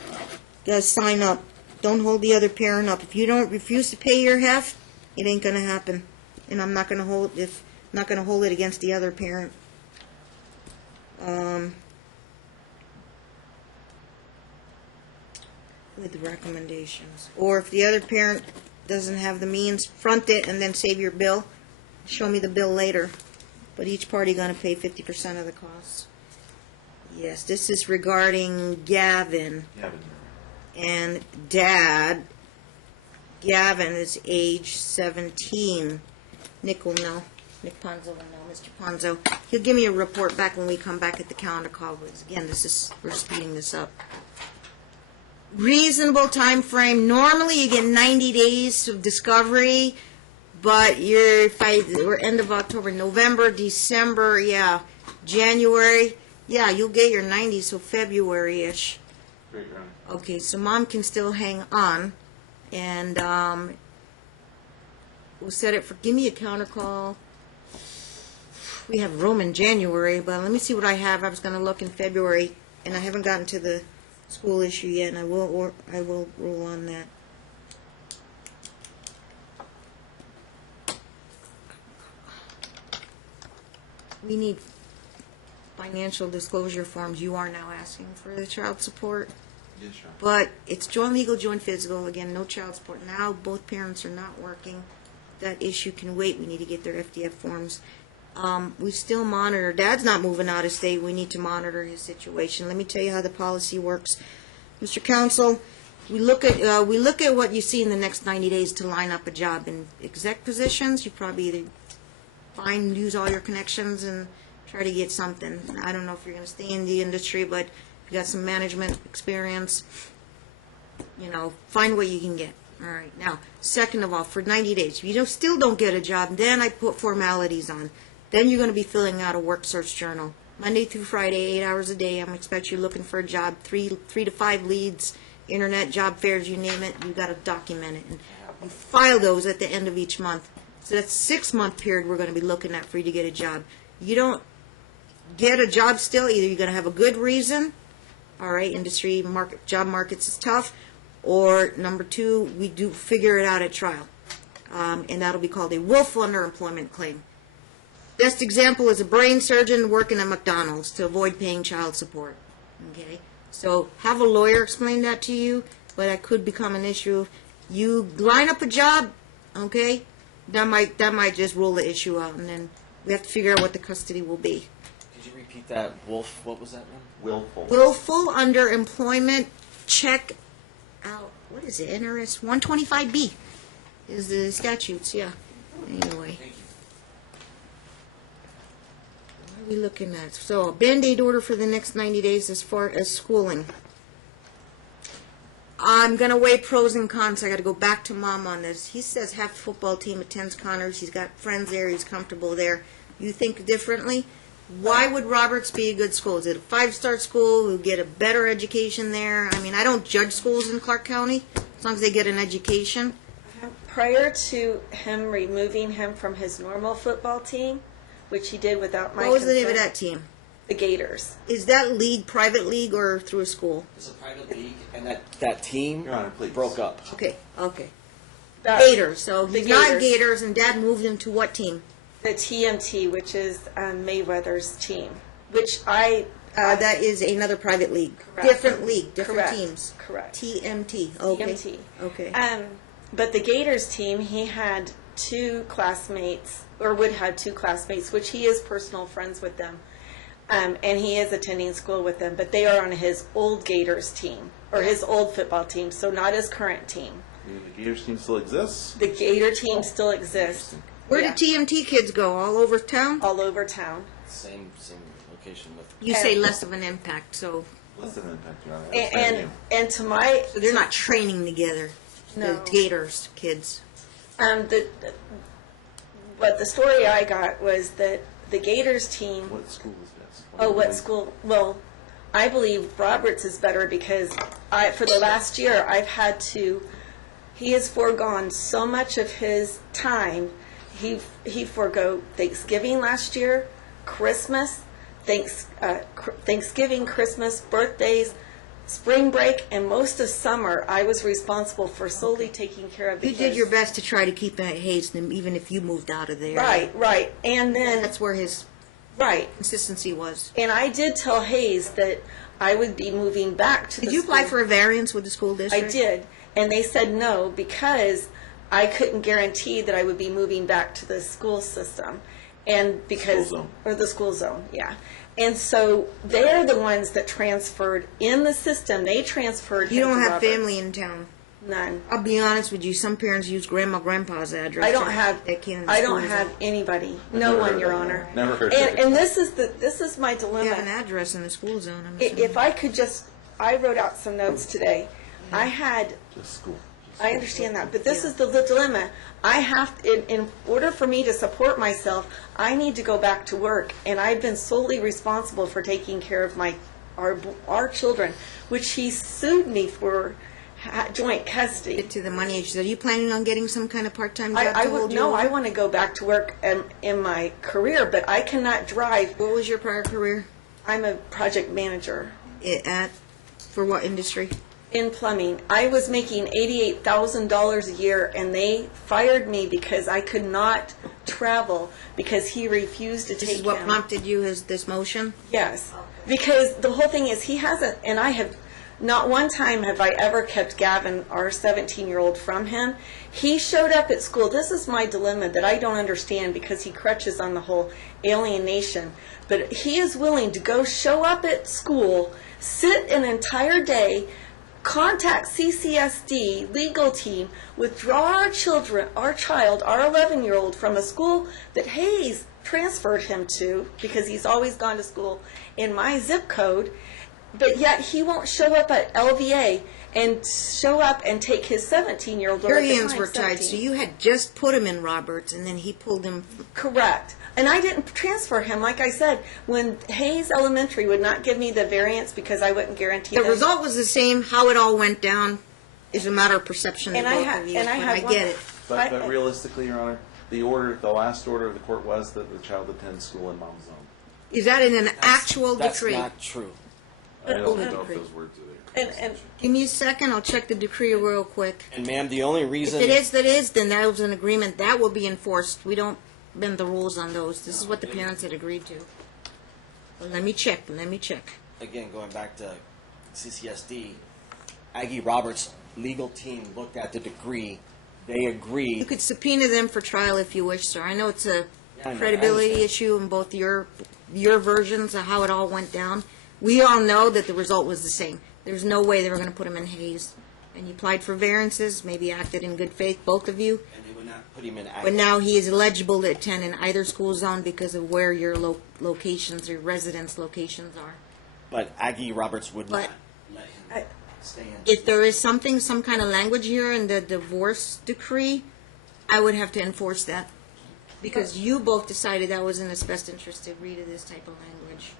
Guys, sign up. Don't hold the other parent up. If you don't refuse to pay your half, it ain't gonna happen. And I'm not gonna hold it against the other parent. With the recommendations. Or if the other parent doesn't have the means, front it and then save your bill. Show me the bill later. But each party gonna pay 50% of the costs. Yes, this is regarding Gavin Gavin. and Dad. Gavin is age 17. Nick will know. Nick Ponzo will know. Mr. Ponzo. He'll give me a report back when we come back at the calendar call. Because again, we're speeding this up. Reasonable time frame. Normally you get 90 days of discovery, but we're end of October, November, December, yeah, January, yeah, you'll get your 90, so February-ish. Great, Ron. Okay, so Mom can still hang on, and we'll set it for, give me a counter call. We have room in January, but let me see what I have. I was going to look in February, and I haven't gotten to the school issue yet, and I will rule on that. We need financial disclosure forms. You are now asking for the child support, Yeah, sure. but it's joint legal, joint physical. Again, no child support. Now both parents are not working. That issue can wait. We need to get their FDF forms. We still monitor. Dad's not moving out of state. We need to monitor his situation. Let me tell you how the policy works, Mr. Counsel. We look at what you see in the next 90 days to line up a job in exec positions. You probably either use all your connections and try to get something. I don't know if you're going to stay in the industry, but if you got some management experience, find what you can get. All right. Now, second of all, for 90 days, if you still don't get a job, then I put formalities on. Then you're going to be filling out a work search journal. Monday through Friday, 8 hours a day. I'm expect you looking for a job, three to five leads, internet, job fairs, you name it. You've got to document it. And you file those at the end of each month. So that's a 6-month period we're going to be looking at for you to get a job. You don't get a job still, either you're going to have a good reason, all right, industry, job markets is tough, or number two, we do figure it out at trial. And that'll be called a willful underemployment claim. Best example is a brain surgeon working at McDonald's to avoid paying child support. Okay? So have a lawyer explain that to you, but that could become an issue. If you line up a job, okay, that might just rule the issue out, and then we have to figure out what the custody will be. Could you repeat that, Wolf? What was that one? Willful. Willful underemployment, check out, what is it, NRS 125B is the statutes, yeah. Anyway. Thank you. What are we looking at? So a Band-Aid order for the next 90 days as far as schooling. I'm going to weigh pros and cons. I got to go back to Mom on this. He says half the football team attends Connors. He's got friends there. He's comfortable there. You think differently? Why would Roberts be a good school? Is it a 5-star school? We'll get a better education there. I mean, I don't judge schools in Clark County as long as they get an education. Prior to him removing him from his normal football team, which he did without my What was the consent, name of that team? the Gators. Is that league private league or through a school? It's a private league, and that team Your Honor, please. broke up. Okay. That- Gators. So The he's not Gators. Gators, and Dad moved him to what team? The TMT, which is Mayweather's team, which I That is another private league. Correct. Different league, different Correct. teams. Correct. TMT. Okay. TMT. Okay. But the Gators team, he had 2 classmates, or would have 2 classmates, which he is personal friends with them. And he is attending school with them, but they are on his old Gators team, or his old football team, so not his current team. The Gators team still exists? The Gator team still exists. Where Yeah. did TMT kids go? All over town? All over town. Same location with. You say less of an impact, so Less of an impact, Your Honor. That's fair And, game. and to my, so they're not training together. No. The Gators kids. what the story I got was that the Gators team, What school is this? oh, what school? Well, I believe Roberts is better because for the last year, he has foregone so much of his time. He forego Thanksgiving last year, Christmas, Thanksgiving, Christmas, birthdays, spring break, and most of summer, I was responsible for solely taking care of. You did because- your best to try to keep him at Hazen, even if you moved out of there. Right, and then, That's where his right, consistency was. and I did tell Hayes that I would be moving back to the Did you apply school. for a variance with the school I district? did, and they said no because I couldn't guarantee that I would be moving back to the school system, and because School zone. or the school zone, yeah. And so they're the ones that transferred in the system. They transferred. You him don't to have Roberts. family in town. None. I'll be honest with you. Some parents use grandpa's address. I don't have. at Canada I don't schools. have anybody. I've No never one, heard Your that. Honor. Never heard And, that. and this is my You dilemma. have an address in the school zone. I'm If assuming. I could just, I wrote out some notes today. I had, Just school. I understand that, but this is the dilemma. I have, in order for me to support myself, I need to go back to work, and I've been solely responsible for taking care of our children, which he sued me for joint custody. Get to the money issue. Are you planning on getting some kind of part-time job I to would, hold you no, over? I want to go back to work in my career, but I cannot drive. What was your prior career? I'm a project manager. For what industry? In plumbing. I was making $88,000 a year, and they fired me because I could not travel because he refused to This take is what him. prompted you this motion? Yes, because the whole thing is he hasn't, and I have, not one time have I ever kept Gavin, our 17-year-old, from him. He showed up at school. This is my dilemma that I don't understand because he crutches on the whole alienation. But he is willing to go show up at school, sit an entire day, contact CCSD legal team, withdraw our child, our 11-year-old, from a school that Hayes transferred him to because he's always gone to school in my zip code, but yet he won't show up at LVA and show up and take his 17-year-old. Your hands were tied, so you had just put him in Roberts, and then he pulled him. Correct. And I didn't transfer him, like I said, when Hayes Elementary would not give me the variance because I wouldn't guarantee The them. result was the same. How it all went down is a matter of perception to And I both ha- of you. and I but had I one- get it. But realistically, Your Honor, the last order of the court was that the child attend school in mom's zone. Is that in an actual That's decree? not true. I don't the know if decree. those words are there. And Give me a second. I'll check the decree real quick. And ma'am, the only If reason it is, then that was an agreement. That will be enforced. We don't bend the rules on those. This is what the parents had agreed to. Well, let me check. Again, going back to CCSD, Aggie Roberts' legal team looked at the decree. They agreed. You could subpoena them for trial if you wish, sir. I know it's a Yeah, I know. credibility I understand. issue in both your versions of how it all went down. We all know that the result was the same. There's no way they were going to put him in Hayes. And you applied for variances, maybe acted in good faith, both of you. And they would not put him in Aggie. But now he is eligible to attend in either school zone because of where your locations, your residence locations are. But Aggie Roberts would But- not let him stay in. If there is something, some kind of language here in the divorce decree, I would have to enforce that. Because you both decided that was in his best interest to agree to this type of language.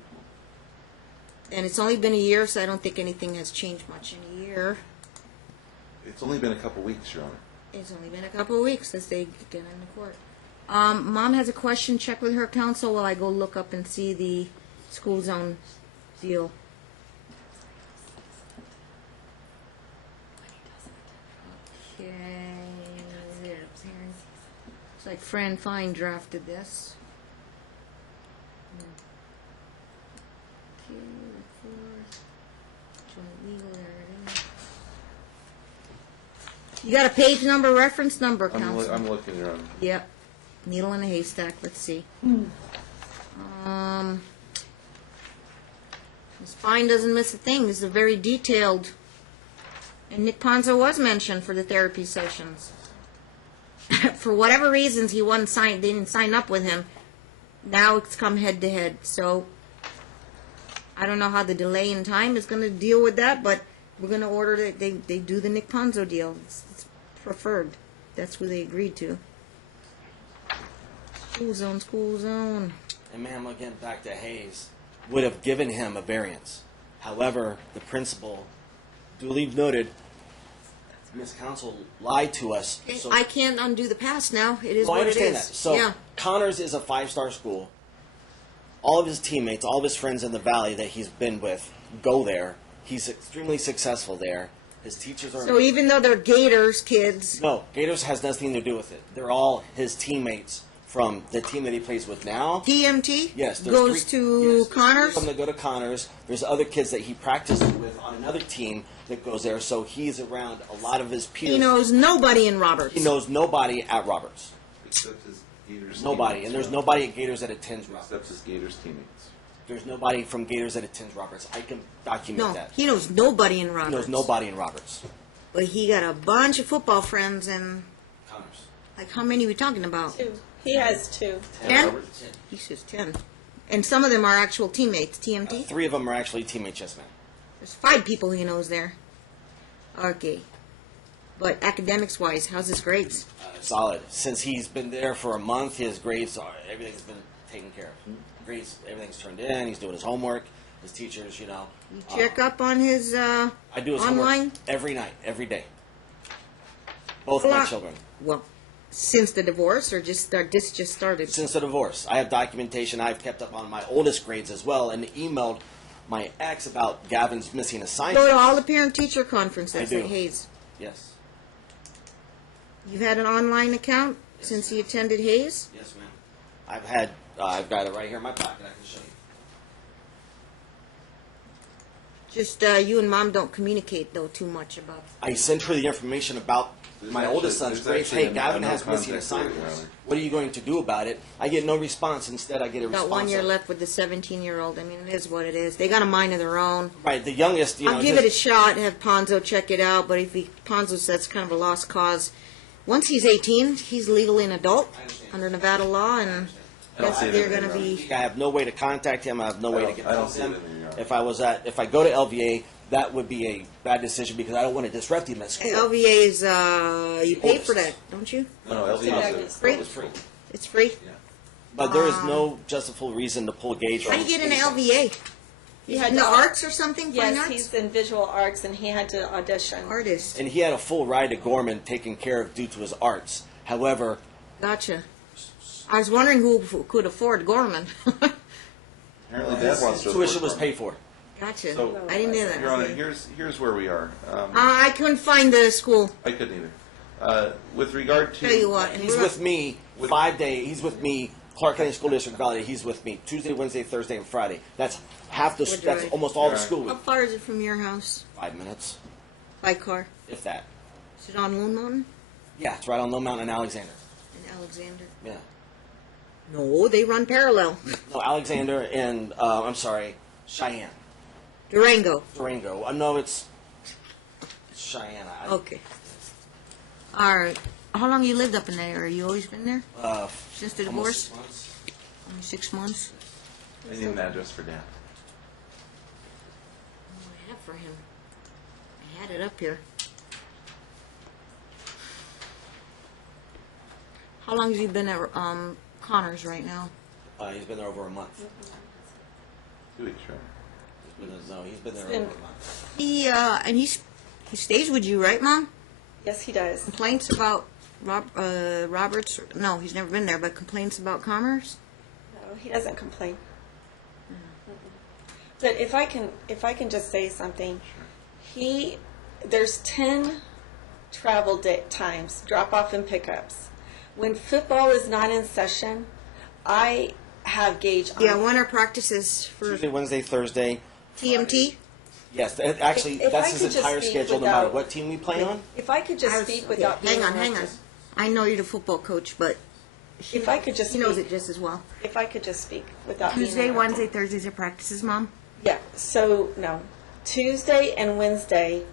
And it's only been a year, so I don't think anything has changed much in a year. It's only been a couple weeks, Your Honor. It's only been a couple of weeks since they get into court. Mom has a question. Check with her counsel while I go look up and see the school zone deal. Okay. It's like Fran Fine drafted this. Okay, report. Joint legal, there it is. You got a page number, reference number, counsel? I'm looking, Your Honor. Yep. Needle in a haystack. Let's see. This fine doesn't miss a thing. This is a very detailed. And Nick Ponzo was mentioned for the therapy sessions. For whatever reasons, he they didn't sign up with him. Now it's come head to head. So I don't know how the delay in time is going to deal with that, but we're going to order that they do the Nick Ponzo deal. It's preferred. That's who they agreed to. School zone. And ma'am, again, back to Hayes, would have given him a variance. However, the principal, duly noted, Miss Counsel lied to us. So, I can't undo the past now. It is I what it understand is. that. So yeah. Connors is a 5-star school. All of his teammates, all of his friends in the valley that he's been with go there. He's extremely successful there. His teachers are... So even though they're Gators kids, No, Gators has nothing to do with it. They're all his teammates from the team that he plays with now. TMT Yes, there's goes to Connors. From that go to Connors. There's other kids that he practices with on another team that goes there. So he's around a lot of his peers. He knows nobody in Roberts. He knows nobody at Roberts. Except his Gators Nobody, teammates, and there's Your nobody at Gators that attends Honor. Roberts. Except his Gators teammates. There's nobody from Gators that attends Roberts. I can document No, that. he knows nobody in He Roberts. knows nobody in Roberts. But he got a bunch of football friends, and Connors. like how many are we talking about? 2. He has 2. 10? Roberts? He says 10. And some of them are actual teammates. TMT. 3 of them are actually teammates, yes, ma'am. There's 5 people he knows there. Okay. But academics-wise, how's his grades? Solid. Since he's been there for a month, his grades are everything's been taken care of. Grades, everything's turned in. He's doing his homework. His teachers, you know. You check up on his I do his online? homework every night, every day. Both A my lot. children. Well, since the divorce, or this just started? Since the divorce, I have documentation. I've kept up on my oldest grades as well, and emailed my ex about Gavin's missing Go assignment. to all the parent-teacher conferences I do. at Hayes. Yes, You've had an online account since he attended Hayes? yes, ma'am. I've got it right here in my pocket. I can show you. Just you and Mom don't communicate, though, too much about... I sent her the information about my There's oldest son's there's grades. actually Hey, Gavin no has missing contact rate, assignments. Your Honor. What are you going to do about it? I get no response. Instead, I get a Got response. 1 year of- left with the 17-year-old. I mean, it is what it is. They got a mind of their own. Right, the youngest, you know. I'll give it a just- shot, have Ponzo check it out, but if Ponzo says it's kind of a lost cause, once he's 18, he's legally an adult I understand. under Nevada law, and I don't that's, see it they're in there, going to Your be... I have no way to contact him. I have no way to get I don't hold see of it him. in there, Your Honor. If I go to LVA, that would be a bad decision because I don't want to disrupt him at school. LVA's, you pay for that, don't you? No, LV It's free. It's free. It's free? But there is no justifiable reason to pull Gage. How do you get into LVA? He had In the to- arts or something? Fine Yes, arts? he's in visual arts, and he had to audition. Artist. And he had a full ride to Gorman taken care of due to his arts. However, Gotcha. I was wondering who could afford Gorman. Apparently Dad wants to. tuition afford was one. paid for. Gotcha. So, I didn't know that. Your Honor, here's where we are. I couldn't find the school. I couldn't either. With regard to... Tell you what, and He's with me 5 days. He's with me, Clark County School District Valley. He's with me Tuesday, Wednesday, Thursday, and Friday. That's half the. Would That's drive. almost all the Right. school How week. far is it from your house 5 minutes, by car? if that. Is it on Lone Mountain Yeah, it's right on Lone Mountain and Alexander. in Alexander? Yeah. No, they run parallel. No, Alexander and I'm sorry, Cheyenne, Durango. Durango. No, it's Cheyenne. Okay. All right. How long you lived up in that area? You always been there? Since the divorce? Almost 6 months. Only 6 months? I need an address for Dad. What do I have for him? I had it up here. How long has he been at Connors right now? He's been there over a month. 2 weeks, right? He's been there It's been- over a month. He stays with you, right, Mom? Yes, he does. Complaints about Roberts? No, he's never been there, but complaints about Commerce? No, he doesn't complain. But if I can just say something, there's 10 travel times, drop off and pickups. When football is not in session, I have Gage on. Yeah, when are practices for Tuesday, Wednesday, Thursday. TMT? Yes, actually, If that's I his could just entire speak schedule, no matter without- what team we play on. If I could just speak without being Hang on. interrupted. I know you're the football coach, but If I could just he knows speak, it just as well. if I could just speak without being Tuesday, interrupted. Wednesday, Thursdays are practices, Mom? Yeah, so no. Tuesday and Wednesday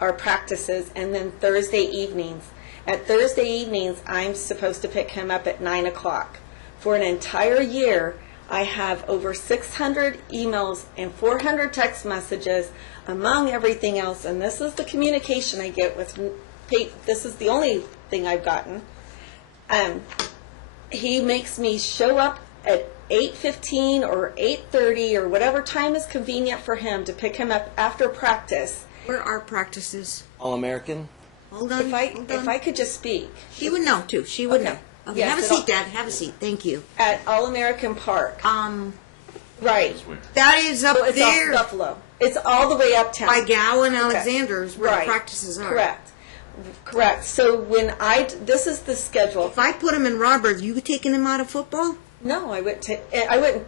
are practices, and then Thursday evenings. At Thursday evenings, I'm supposed to pick him up at 9 o'clock. For an entire year, I have over 600 emails and 400 text messages, among everything else, and this is the communication I get with this is the only thing I've gotten. He makes me show up at 8:15 or 8:30 or whatever time is convenient for him to pick him up after practice. Where are practices? All-American. Hold on. If I could just speak. She would know, too. She would Okay. know. Okay, Yes, have a it'll- seat, Dad. Have a seat. Thank you. At All-American Park. Right. That is up So it's there off Buffalo. It's all the way uptown. by Gowan, Alexander's, where Right. the practices are. Correct. So when this is the schedule. If I put him in Roberts, you taking him out of football? No, I wouldn't.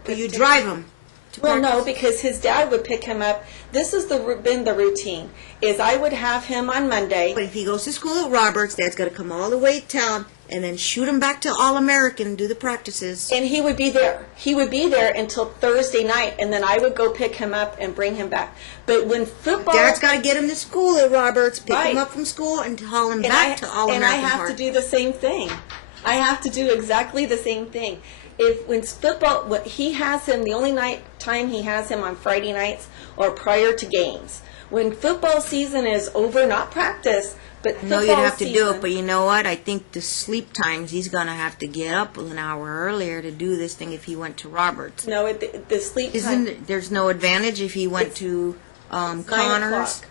Or you drive him to Well, no, practice? because his dad would pick him up. This has been the routine. Is I would have him on Monday. But if he goes to school at Roberts, Dad's got to come all the way to town and then shoot him back to All-American and do the practices. And he would be there. He would be there until Thursday night, and then I would go pick him up and bring him back. But when football, Dad's got to get him to school at Roberts, pick him Right. up from school, and haul him and back to All-American and I have Park. to do the same thing. I have to do exactly the same thing. When football, what he has him, the only time he has him on Friday nights or prior to games. When football season is over, not practice, but I know football you'd have to do season- it, but you know what? I think the sleep times, he's going to have to get up an hour earlier to do this thing if he went to Roberts. No, the sleep time. There's no advantage if he went It's- to 9 Connors? o'clock.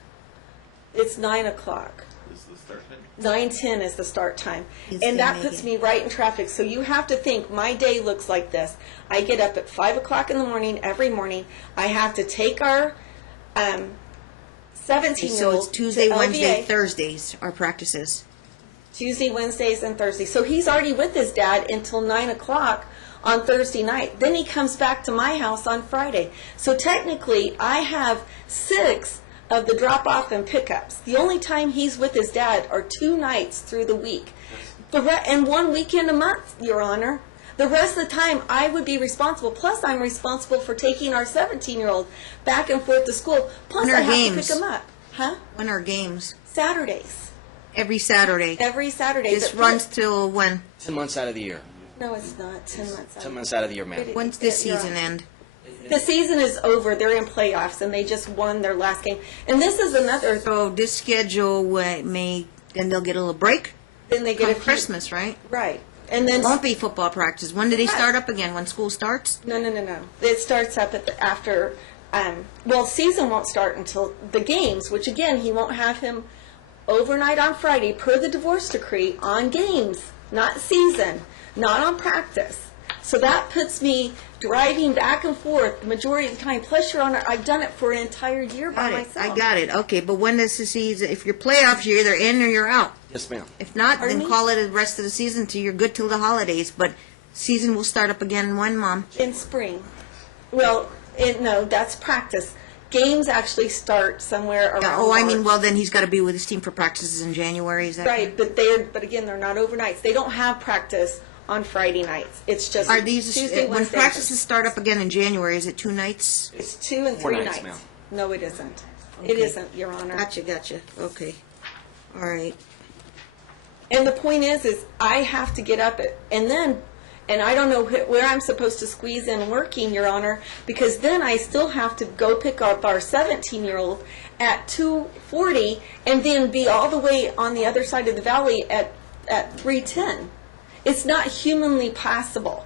It's 9 o'clock. This is the start time? 9:10 is the start time. He's And gonna that make puts it. me right in traffic. So you have to think, my day looks like this. I get up at 5 o'clock in the morning, every morning. I have to take our So 17-year-old it's Tuesday, to Wednesday, LVA, Thursdays are practices. Tuesday, Wednesdays, and Thursdays. So he's already with his dad until 9 o'clock on Thursday night. Then he comes back to my house on Friday. So technically, I have 6 of the drop-off and pickups. The only time he's with his dad are 2 nights through the week. And 1 weekend a month, Your Honor. The rest of the time, I would be responsible. Plus, I'm responsible for taking our 17-year-old back and forth to school. Plus, When I are have games? to pick him up. Huh? When are games? Saturdays. Every Saturday. Every Saturday. This But- runs till when? 10 months out of the year. No, it's not. 10 months. 10 months out of the year, ma'am. When's this You're season right. end? The season is over. They're in playoffs, and they just won their last game. And this is another. So this schedule then they'll get a little break? Then they get Come a few- Christmas, right? right? And then Won't be football practice. When do they Right. start up again? When school starts? no. It starts up after. Well, season won't start until the games, which again he won't have him overnight on Friday per the divorce decree on games, not season, not on practice. So that puts me driving back and forth the majority of the time. Plus, Your Honor, I've done it for an entire year by myself. I got it. Okay, but when does the season, if you're playoffs, you're either in or you're out. Yes, ma'am. If not, Pardon then me? call it the rest of the season till you're good till the holidays. But season will start up again when, Mom? In spring. Well, no, that's practice. Games actually start somewhere around Yeah, oh, I mean, March. well, then he's got to be with his team for practices in January, is that Right, but again, they're not overnights. They don't have practice on Friday nights. It's just Are these, Tuesday, when Wednesday, practices start up again in January, is it 2 nights? It's 2 and 4 3 nights, nights. ma'am. No, it isn't. It Okay. isn't, Your Honor. Gotcha. Okay. All right. And the point is I have to get up and I don't know where I'm supposed to squeeze in working, Your Honor, because then I still have to go pick up our 17-year-old at 2:40 and then be all the way on the other side of the valley at 3:10. It's not humanly possible.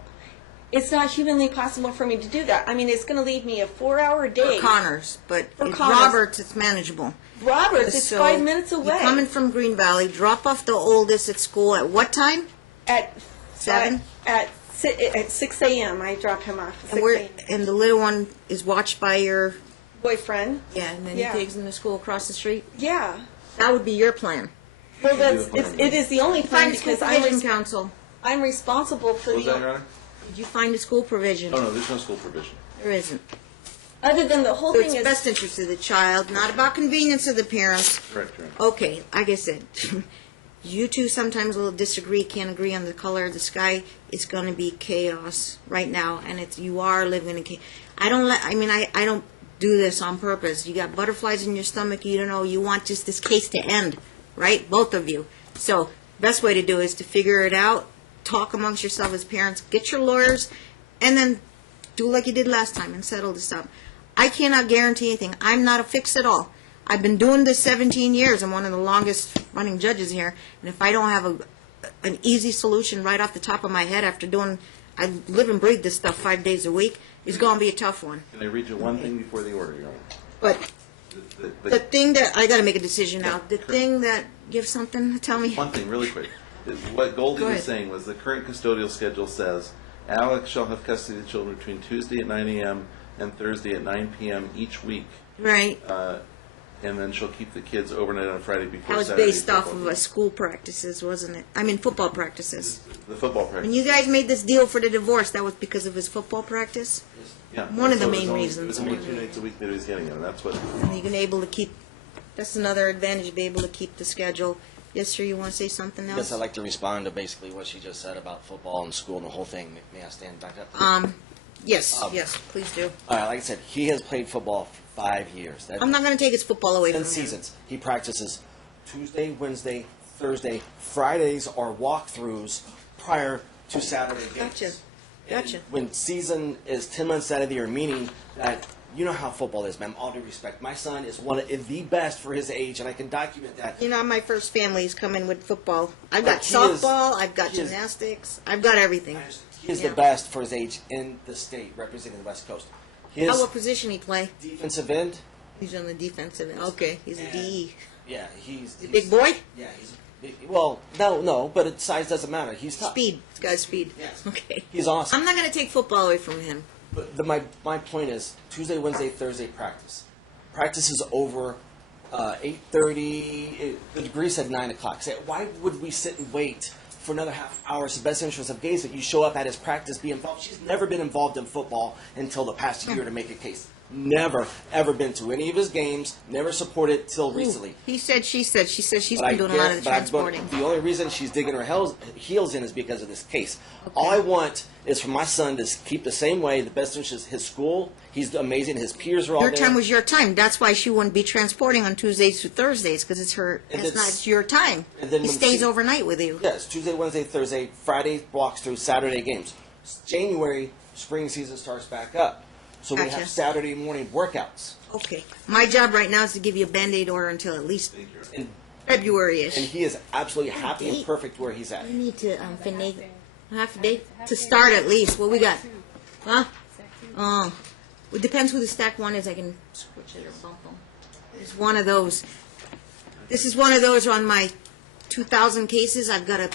It's not humanly possible for me to do that. I mean, it's going to leave me a 4-hour day. For Connors, but For at Connors. Roberts, it's manageable. Roberts, it's So, 5 minutes away. You're coming from Green Valley, drop off the oldest at school at what time? At 7? At 6 a.m. I drop him off. At 6 a.m. And the little one is watched by your, Boyfriend. yeah, and then Yeah. he takes him to school across the street? Yeah. That would be your plan. Well, it is the only plan Find a school because provision council. I'm responsible for What was that, Your the, Honor? Did you find a school provision? Oh, no, there's no school provision. There isn't. other than the whole So thing it's is, best interest of the child, not about convenience of the parents. Correct, Your Honor. Okay, like I said, you two sometimes will disagree, can't agree on the color of the sky. It's going to be chaos right now, and you are living in chaos. I don't do this on purpose. You got butterflies in your stomach. You don't know. You want just this case to end, right? Both of you. So best way to do it is to figure it out. Talk amongst yourself as parents. Get your lawyers, and then do like you did last time and settle this up. I cannot guarantee anything. I'm not a fix at all. I've been doing this 17 years. I'm one of the longest running judges here. And if I don't have an easy solution right off the top of my head after I live and breathe this stuff 5 days a week, it's going to be a tough one. Can I read you one thing before the order, Your Honor? But the thing that, I got to make a decision now. The thing that, you have something to tell me? One thing, really quick. What Goldie Go was ahead. saying was the current custodial schedule says Alex shall have custody of the children between Tuesday at 9 a.m. and Thursday at 9 p.m. each week, Right. and then she'll keep the kids overnight on Friday before That was Saturday's based off football of game. school practices, wasn't it? I mean, football practices. The football practice. When you guys made this deal for the divorce, that was because of his football practice? Yeah. one of the So it was main only- reasons. It was only 2 nights a week that he was getting it, and that's what. And you can able to keep, that's another advantage, be able to keep the schedule. Yes, sir, you want to say something else? Yes, I'd like to respond to basically what she just said about football and school and the whole thing. May I stand back up? Yes, please do. All right, like I said, he has played football for 5 years. That's I'm not going to take his football away from 10 him. seasons. He practices Tuesday, Wednesday, Thursday. Fridays are walkthroughs prior to Saturday games. Gotcha. Gotcha. When season is 10 months out of the year, meaning that you know how football is, ma'am. All due respect, my son is is the best for his age, and I can document that. You know, my first family's coming with football. I've got Like, he is- softball, I've got he is- gymnastics, I've got everything. He is Yeah. the best for his age in the state, representing the West Coast. His What position he play? defensive end, He's on the defensive end. Okay, he's a Yeah. DE. yeah, he's He's a big boy? Yeah, he's big, well, no, but size doesn't matter. He's tough. Speed. He's got speed. Yes. Okay. He's awesome. I'm not going to take football away from him. But my point is Tuesday, Wednesday, Thursday practice. Practice is over 8:30. The degree said 9 o'clock. Say, why would we sit and wait for another half hour? It's the best interest of Gaze that you show up at his practice, be involved. She's never been involved in football until the past year to make a case. Never, ever been to any of his games. Never supported till recently. He said, she said. She says she's But been doing a lot of the transporting. The only reason she's digging her heels in is because of this case. All I want is for my son to keep the same way. The best interest is his school. He's amazing. His peers are all Your there. time was your time. That's why she wouldn't be transporting on Tuesdays to Thursdays, because it's her. And It's not. it's- It's your time. and then He when stays she- overnight with you. Yes, Tuesday, Wednesday, Thursday, Friday walks through, Saturday games. January, spring season starts back up. So we Gotcha. have Saturday morning workouts. Okay. My job right now is to give you a Band-Aid order until at least And, February-ish. and he is absolutely happy and Date? perfect where he's at. We need to finagle half a day to start at least. What we got? Huh? Oh, it depends who the stack one is. I can switch it or bump them. It's one of those. This is one of those on my 2,000 cases. I've got to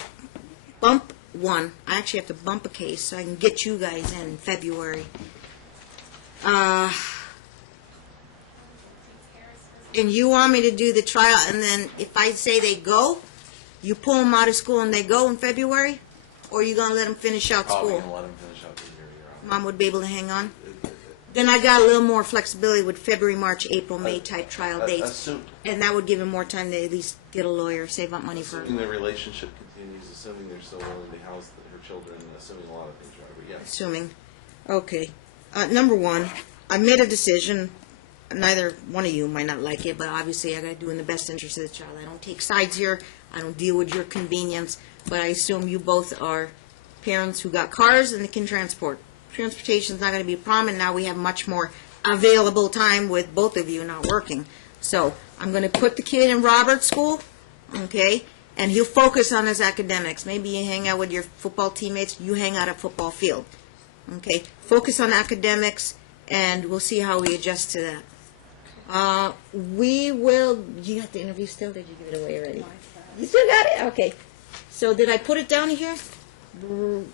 bump one, I actually have to bump a case so I can get you guys in February. And you want me to do the trial, and then if I say they go, you pull them out of school and they go in February? Or are you going to let them finish out Probably school? going to let them finish out the year. Mom would be able to hang on? Then I got a little more flexibility with February, March, April, May type trial dates. And that would give him more time to at least get a lawyer, save up money for Assuming the relationship continues, assuming they're still willing to house her children, assuming a lot of things, right? But yes. assuming. Okay. Number one, I made a decision. Neither one of you might not like it, but obviously I got to do in the best interest of the child. I don't take sides here. I don't deal with your convenience, but I assume you both are parents who got cars and they can transport. Transportation is not going to be a problem, and now we have much more available time with both of you not working. So I'm going to put the kid in Robert's school, okay, and he'll focus on his academics. Maybe you hang out with your football teammates, you hang out at football field, okay. Focus on academics, and we'll see how we adjust to that. We will, you got the interview still? Did you give it away already? You still got it? Okay. So did I put it down here?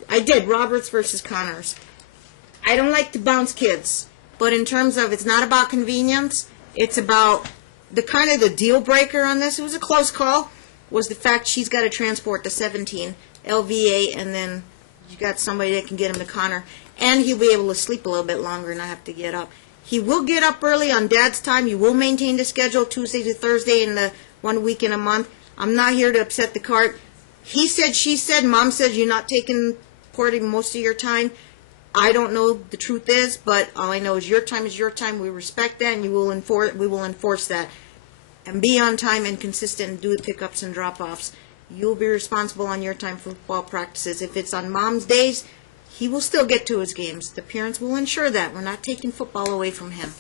I did, Roberts versus Connors. I don't like to bounce kids, but in terms of it's not about convenience, it's about the kind of the deal breaker on this. It was a close call, was the fact she's got to transport the 17, LVA, and then you got somebody that can get him to Connor, and he'll be able to sleep a little bit longer and not have to get up. He will get up early on Dad's time. You will maintain the schedule Tuesday to Thursday in the 1 week in a month. I'm not here to upset the cart. He said, she said, Mom says you're not taking porting most of your time. I don't know the truth is, but all I know is your time is your time. We respect that, and we will enforce that. And be on time and consistent and do the pickups and drop-offs. You'll be responsible on your time for football practices. If it's on Mom's days, he will still get to his games. The parents will ensure that. We're not taking football away from him.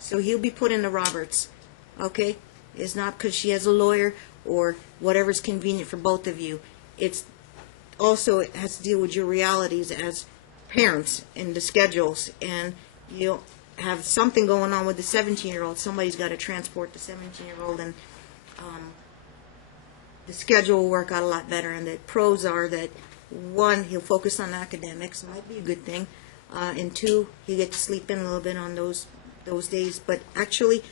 So he'll be put into Roberts. Okay? It's not because she has a lawyer or whatever's convenient for both of you. It's also, it has to deal with your realities as parents and the schedules, and you'll have something going on with the 17-year-old. Somebody's got to transport the 17-year-old, and the schedule will work out a lot better. And the pros are that, one, he'll focus on academics, might be a good thing, and two, he'll get to sleep in a little bit on those days. But actually,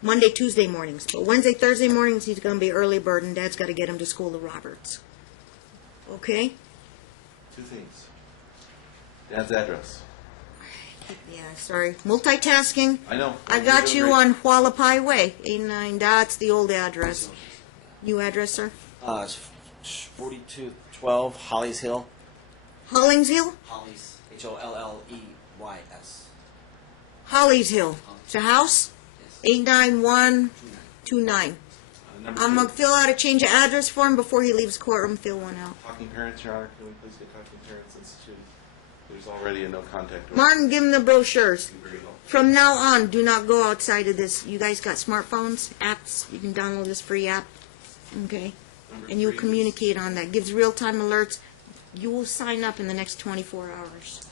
Monday, Tuesday mornings. But Wednesday, Thursday mornings, he's going to be early bird, and Dad's got to get him to school to Roberts. Okay? Two things. Dad's address. Yeah, sorry. Multitasking. I know. I got you on Hualapai Way, 89. That's the old address. New address, sir? It's 4212 Hollies Hill. Hollings Hill? Hollies, Holleys. Hollies Hill. It's a house? 89129. Number I'm two, going to fill out a change of address form before he leaves courtroom. Fill one out. Talking Parents, Your Honor, can we please get Talking Parents instituted? There's already a no contact order. Martin, give him the brochures. Very helpful. From now on, do not go outside of this. You guys got smartphones, apps. You can download this free app. Okay? Number And you'll three is- communicate on that. Gives real-time alerts. You will sign up in the next 24 hours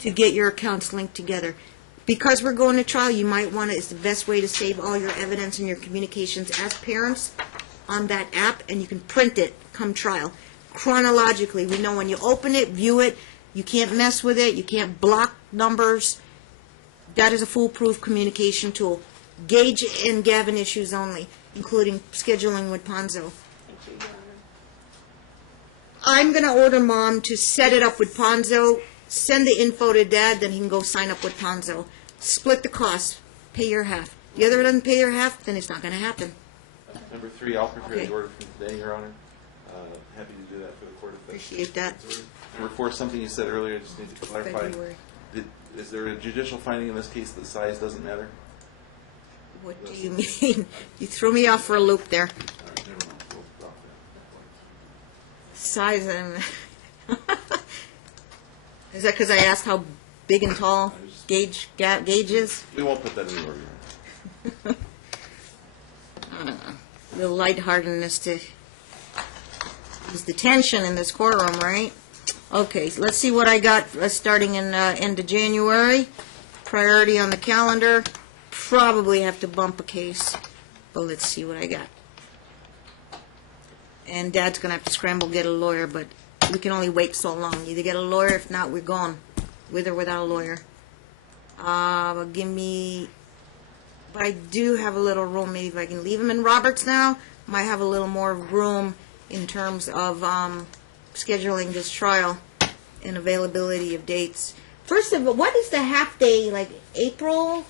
to get your accounts linked together. Because we're going to trial, you might want to, it's the best way to save all your evidence and your communications as parents on that app, and you can print it come trial. Chronologically, we know when you open it, view it, you can't mess with it, you can't block numbers. That is a foolproof communication tool. Gage and Gavin issues only, including scheduling with Ponzo. I'm going to order Mom to set it up with Ponzo, send the info to Dad, then he can go sign up with Ponzo. Split the cost. Pay your half. The other doesn't pay your half, then it's not going to happen. Number three, I'll prepare Okay. the order from today, Your Honor. Happy to do that for the court if that's... Appreciate that. Number four, something you said earlier, I just need to clarify. February. Is there a judicial finding in this case that size doesn't matter? What do you mean? You threw me off for a loop there. All right, never mind. We'll drop that. Size and... Is that because I asked how big and tall Gage is? We won't put that in the order, Your Honor. A little lightheartedness to ease the tension in this courtroom, right? Okay, so let's see what I got starting in end of January. Priority on the calendar. Probably have to bump a case, but let's see what I got. And Dad's gonna have to scramble, get a lawyer, but we can only wait so long. Either get a lawyer, if not, we're gone, with or without a lawyer. But I do have a little room, maybe if I can leave him in Roberts now, might have a little more room in terms of scheduling this trial and availability of dates. First of all, what is the half day, like April?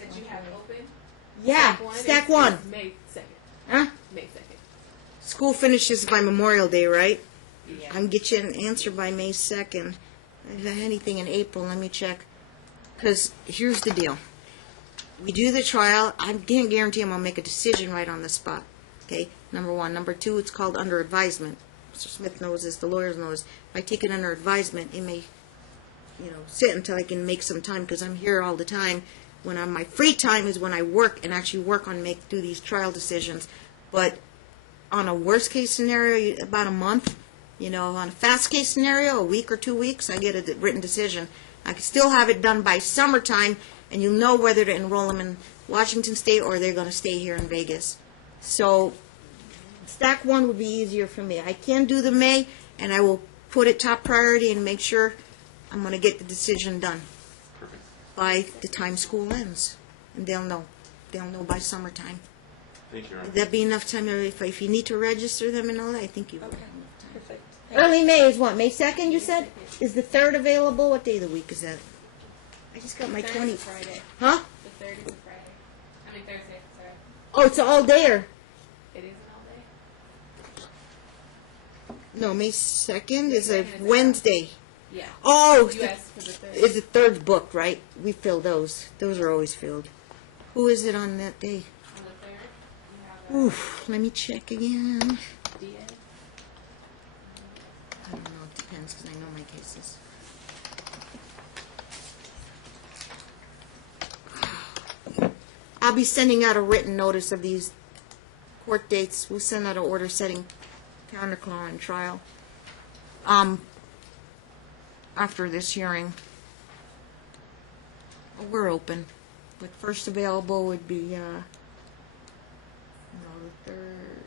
That you have open? Yeah, stack one. May 2nd. Huh? May 2nd. School finishes by Memorial Day, right? Yeah. I can get you an answer by May 2nd. If I have anything in April, let me check. Because here's the deal. We do the trial. I can't guarantee I'm going to make a decision right on the spot. Okay, number one. Number two, it's called under advisement. Mr. Smith knows this. The lawyers know this. If I take it under advisement, it may, sit until I can make some time because I'm here all the time. When I'm my free time is when I work and actually work on do these trial decisions. But on a worst case scenario, about a month. On a fast case scenario, a week or 2 weeks, I get a written decision. I can still have it done by summertime, and you'll know whether to enroll them in Washington State or they're going to stay here in Vegas. So stack one would be easier for me. I can do the May, and I will put it top priority and make sure I'm going to get the decision done by the time school ends. And they'll know. They'll know by summertime. Thank you, Ron. Would that be enough time? If you need to register them and all that, I think you will. Okay, perfect. Early May is what? May 2nd, you said? Is the 3rd available? What day of the week is that? I just got my 20. Friday. Huh? The 3rd is a Friday. I mean Thursday, sorry. Oh, it's all dayer. It isn't all day? No, May 2nd is a Wednesday. Yeah. Oh, You asked for the 3rd. is the 3rd booked, right? We fill those. Those are always filled. Who is it on that day? On the 3rd, you have Oof, let me check again. DA. I don't know, it depends because I know my cases. I'll be sending out a written notice of these court dates. We'll send out an order setting counterclaim and trial after this hearing. We're open, but first available would be the 3rd.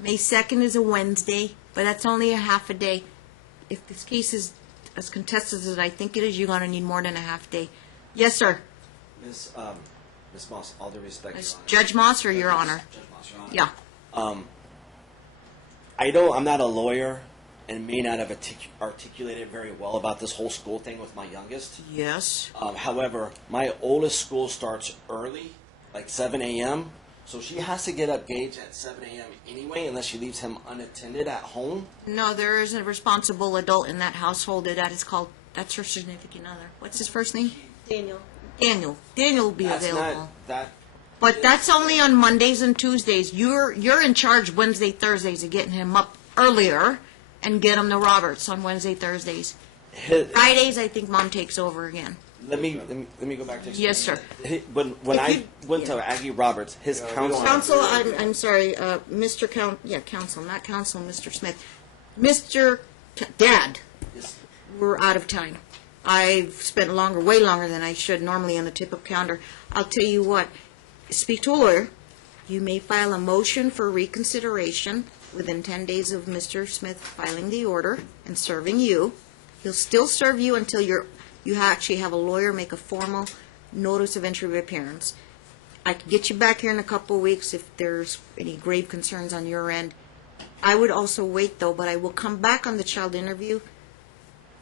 May 2nd is a Wednesday, but that's only a half a day. If this case is as contested as I think it is, you're going to need more than a half day. Yes, sir. Miss Moss, all due respect, Your Honor. Judge Moss or Your Honor? Judge Moss, Your Honor. Yeah. I'm not a lawyer and may not have articulated very well about this whole school thing with my youngest. Yes. However, my oldest school starts early, like 7 a.m., so she has to get up Gage at 7 a.m. anyway, unless she leaves him unattended at home. No, there is a responsible adult in that household. That's her significant other. What's his first name? Daniel. Daniel. Daniel will be That's available. not that. But that's only on Mondays and Tuesdays. You're in charge Wednesday, Thursdays of getting him up earlier and get him to Roberts on Wednesday, Thursdays. Fridays, I think Mom takes over again. Let me go back to Yes, sir. When If I you- went to Aggie Roberts, his counsel. Counsel, I'm sorry, Mr. Counsel, not Counsel, Mr. Smith. Dad, Yes. we're out of time. I've spent way longer than I should normally on the tip of calendar. I'll tell you what, speak to a lawyer. You may file a motion for reconsideration within 10 days of Mr. Smith filing the order and serving you. He'll still serve you until you actually have a lawyer make a formal notice of entry of appearance. I can get you back here in a couple of weeks if there's any grave concerns on your end. I would also wait, though, but I will come back on the child interview.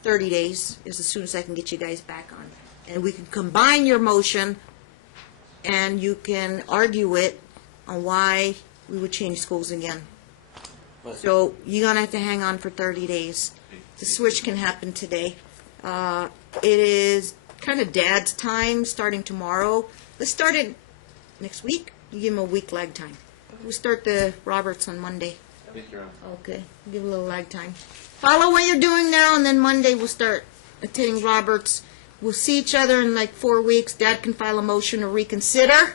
30 days is as soon as I can get you guys back on. And we can combine your motion, and you can argue it on why we would change schools again. So you're going to have to hang on for 30 days. The switch can happen today. It is kind of Dad's time starting tomorrow. Let's start it next week. You give him a week lag time. We'll start the Roberts on Monday. Thank you, Ron. Okay, give a little lag time. Follow what you're doing now, and then Monday we'll start attending Roberts. We'll see each other in like 4 weeks. Dad can file a motion to reconsider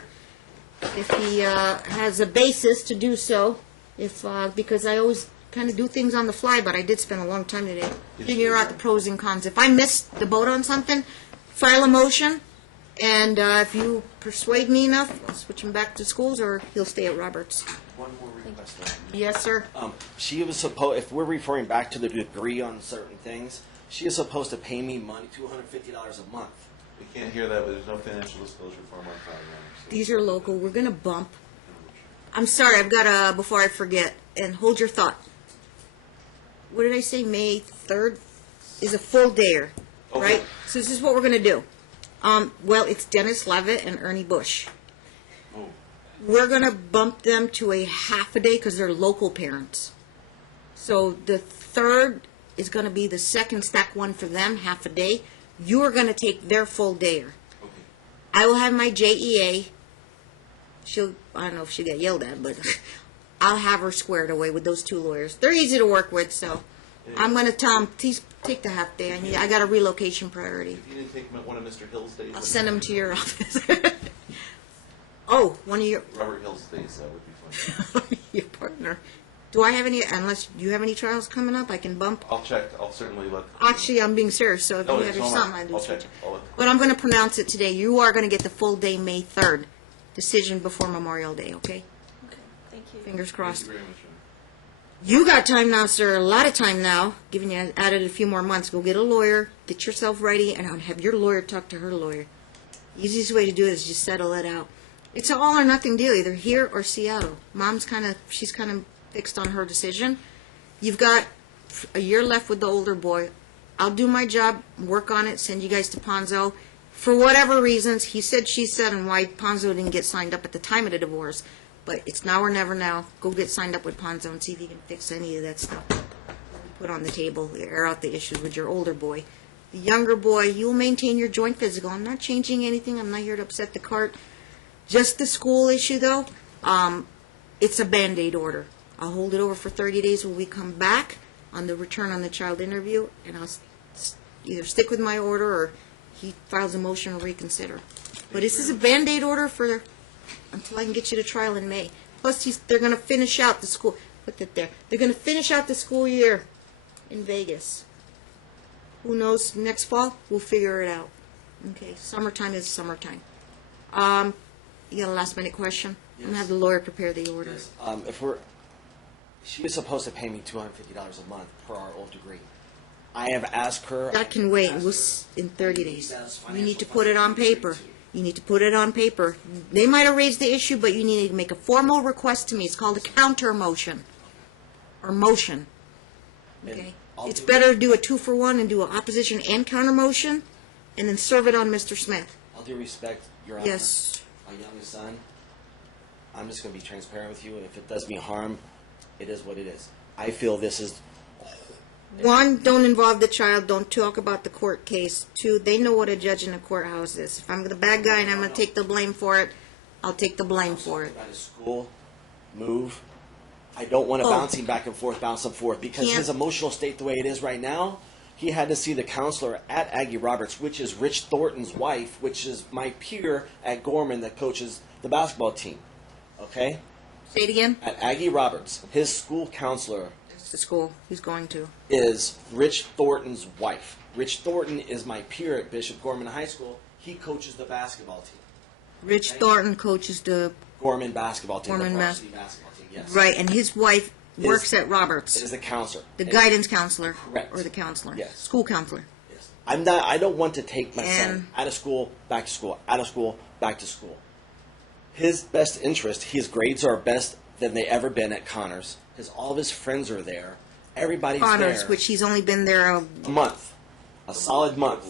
if he has a basis to do so. Because I always kind of do things on the fly, but I did spend a long time today figure out the pros and cons. If I missed the boat on something, file a motion, and if you persuade me enough, I'll switch him back to schools, or he'll stay at Roberts. One more request. Yes, sir. She was supposed, if we're referring back to the degree on certain things, she is supposed to pay me money, $250 a month. We can't hear that, but there's no financial disclosure form on file. Your Honor, so- These are local. We're going to bump. I'm sorry, I've got to, before I forget, and hold your thought. What did I say? May 3rd is a full dayer, Okay. right? So this is what we're going to do. Well, it's Dennis Levitt and Ernie Bush. Oh, We're going to bump them to a half a day because they're local parents. So the 3rd is going to be the second stack one for them, half a day. You are going to take their full dayer. okay. I will have my JEA. I don't know if she'll get yelled at, but I'll have her squared away with those 2 lawyers. They're easy to work with, so I'm going to tell them, please take the half day. I got a relocation priority. If you didn't take one of Mr. Hill's days, I'll send them to your office. Oh, one of your Robert Hill's days, that would be fun. your partner. Do I have any, unless you have any trials coming up, I can bump? I'll check. I'll certainly let. Actually, I'm being serious, so if Oh, you yeah, have your so am I. son, I do I'll switch. check. I'll let- But I'm going to pronounce it today. You are going to get the full day, May 3rd. Decision before Memorial Day, okay? Okay, thank you. Fingers Thank crossed. you very much, Your Honor. You got time now, sir. A lot of time now. Giving you added a few more months. Go get a lawyer. Get yourself ready, and I'll have your lawyer talk to her lawyer. Easiest way to do it is just settle it out. It's an all or nothing deal, either here or Seattle. She's kind of fixed on her decision. You've got a year left with the older boy. I'll do my job, work on it, send you guys to Ponzo. For whatever reasons, he said, she said, and why Ponzo didn't get signed up at the time of the divorce. But it's now or never now. Go get signed up with Ponzo and see if you can fix any of that stuff. Put on the table, air out the issues with your older boy. The younger boy, you'll maintain your joint physical. I'm not changing anything. I'm not here to upset the cart. Just the school issue, though, it's a Band-Aid order. I'll hold it over for 30 days when we come back on the return on the child interview, and I'll either stick with my order or he files a motion to reconsider. But this is a Band-Aid order for until I can get you to trial in May. Plus, they're going to finish out the school. Put that there. They're going to finish out the school year in Vegas. Who knows? Next fall, we'll figure it out. Okay, summertime is summertime. You got a last minute question? I'm going to have the lawyer prepare the order. She was supposed to pay me $250 a month per our old degree. I have asked her. That can wait. In 30 days. You need to put it on paper. You need to put it on paper. They might have raised the issue, but you need to make a formal request to me. It's called a counter motion. Or motion. Okay? It's better to do a 2-for-1 and do an opposition and counter motion, and then serve it on Mr. Smith. All due respect, Your Honor. Yes. My youngest son, I'm just going to be transparent with you. If it does me harm, it is what it is. I feel this is. 1, don't involve the child. Don't talk about the court case. 2, they know what a judge in a courthouse is. If I'm the bad guy and I'm going to take the blame for it, I'll take the blame for it. Out of school, move. I don't want to bounce him back and forth, because Can't. his emotional state the way it is right now, he had to see the counselor at Aggie Roberts, which is Rich Thornton's wife, which is my peer at Gorman that coaches the basketball team. Okay? Say it again. At Aggie Roberts, his school counselor It's the school he's going to. is Rich Thornton's wife. Rich Thornton is my peer at Bishop Gorman High School. He coaches the basketball team. Rich Thornton coaches the Gorman basketball team, Gorman the varsity basketball team, yes. right, and his wife works at Roberts, Is the counselor. the And- guidance counselor, Correct. or the counselor, Yes. school counselor. Yes. I don't want to take my son And- out of school, back to school, out of school, back to school. His best interest, his grades are best than they ever been at Connors. All of his friends are there. Everybody's Honors, there. which he's only been there A month. A solid month.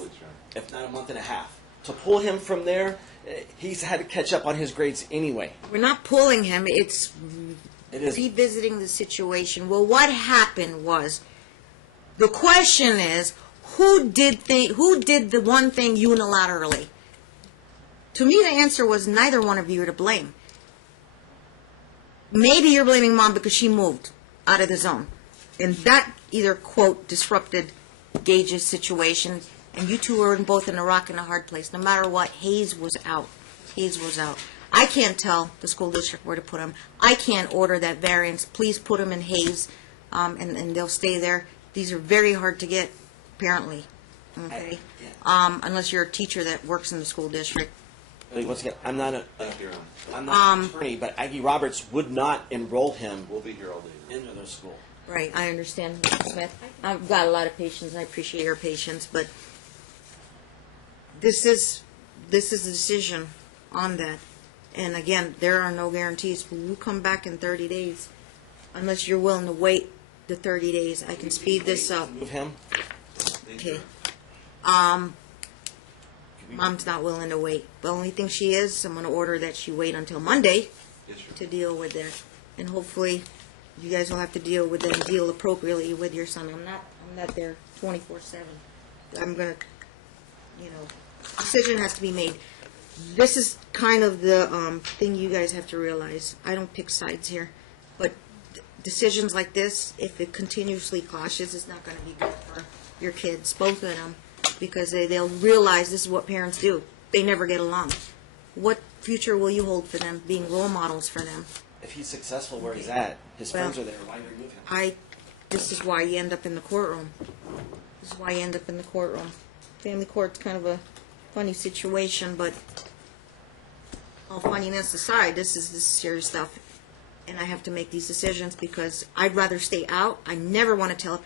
If not a month and a half. To pull him from there, he's had to catch up on his grades anyway. we're not pulling him, it's It is. revisiting the situation. Well, what happened was, the question is, who did the one thing unilaterally? To me, the answer was neither one of you are to blame. Maybe you're blaming mom because she moved out of the zone. And that either, quote, disrupted Gage's situation, and you two were both in a rock and a hard place. No matter what, Hayes was out. Hayes was out. I can't tell the school district where to put him. I can't order that variance. Please put him in Hayes, and they'll stay there. These are very hard to get, apparently. Okay? Unless you're a teacher that works in the school district. Once again, I'm not Thank you, Your Honor. I'm not an attorney, but Aggie Roberts would not enroll him We'll be here all day. into their school. Right, I understand, Mr. Smith. I've got a lot of patience, and I appreciate your patience, but this is a decision on that. And again, there are no guarantees. Will you come back in 30 days? Unless you're willing to wait the 30 days, I can speed this up. Move him. Thank you. Okay. Mom's not willing to wait. The only thing she is, I'm going to order that she wait until Monday Yes, sir. to deal with that. And hopefully, you guys will have to deal with it and deal appropriately with your son. I'm not there 24/7. I'm going to, decision has to be made. This is kind of the thing you guys have to realize. I don't pick sides here, but decisions like this, if it continuously clashes, it's not going to be good for your kids, both of them, because they'll realize this is what parents do. They never get along. What future will you hold for them, being role models for them? If he's successful where he's at, his Well, friends are there. Why remove him? This is why you end up in the courtroom. This is why you end up in the courtroom. Family court's kind of a funny situation, but all funniness aside, this is serious stuff. And I have to make these decisions because I'd rather stay out. I never want to tell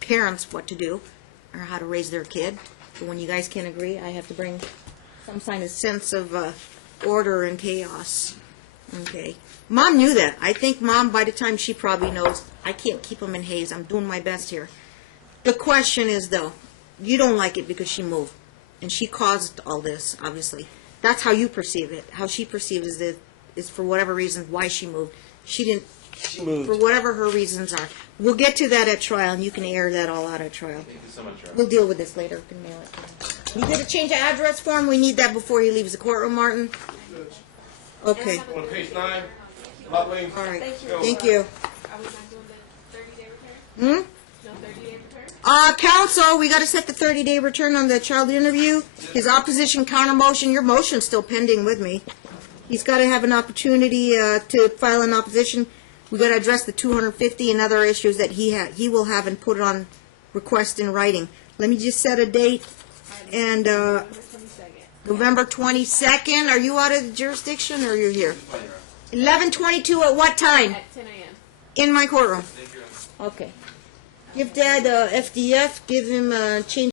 parents what to do or how to raise their kid. But when you guys can't agree, I have to bring some kind of sense of order and chaos. Okay. Mom knew that. I think Mom, by the time she probably knows, I can't keep them in haze. I'm doing my best here. The question is, though, you don't like it because she moved. And she caused all this, obviously. That's how you perceive it. How she perceives it is for whatever reason why she moved. She didn't, She moved. for whatever her reasons are. We'll get to that at trial, and you can air that all out at trial. Thank you so much, Your Honor. We'll deal with this later. You can mail it. You did a change of address form? We need that before he leaves the courtroom, Martin? Okay. On page 9, lot lane. All right. Thank you. Thank you. Are we not doing the 30-day return? Hmm? No 30-day return? Counsel, we got to set the 30-day return on the child interview. His opposition counter motion, your motion's still pending with me. He's got to have an opportunity to file an opposition. We got to address the 250 and other issues that he will have and put it on request in writing. Let me just set a date. And November 22nd. November 22nd, are you out of the jurisdiction or are you here? 11:22 at what time? At 10 a.m. In my courtroom. Thank you, Your Honor. Okay. Give Dad FDF, give him a change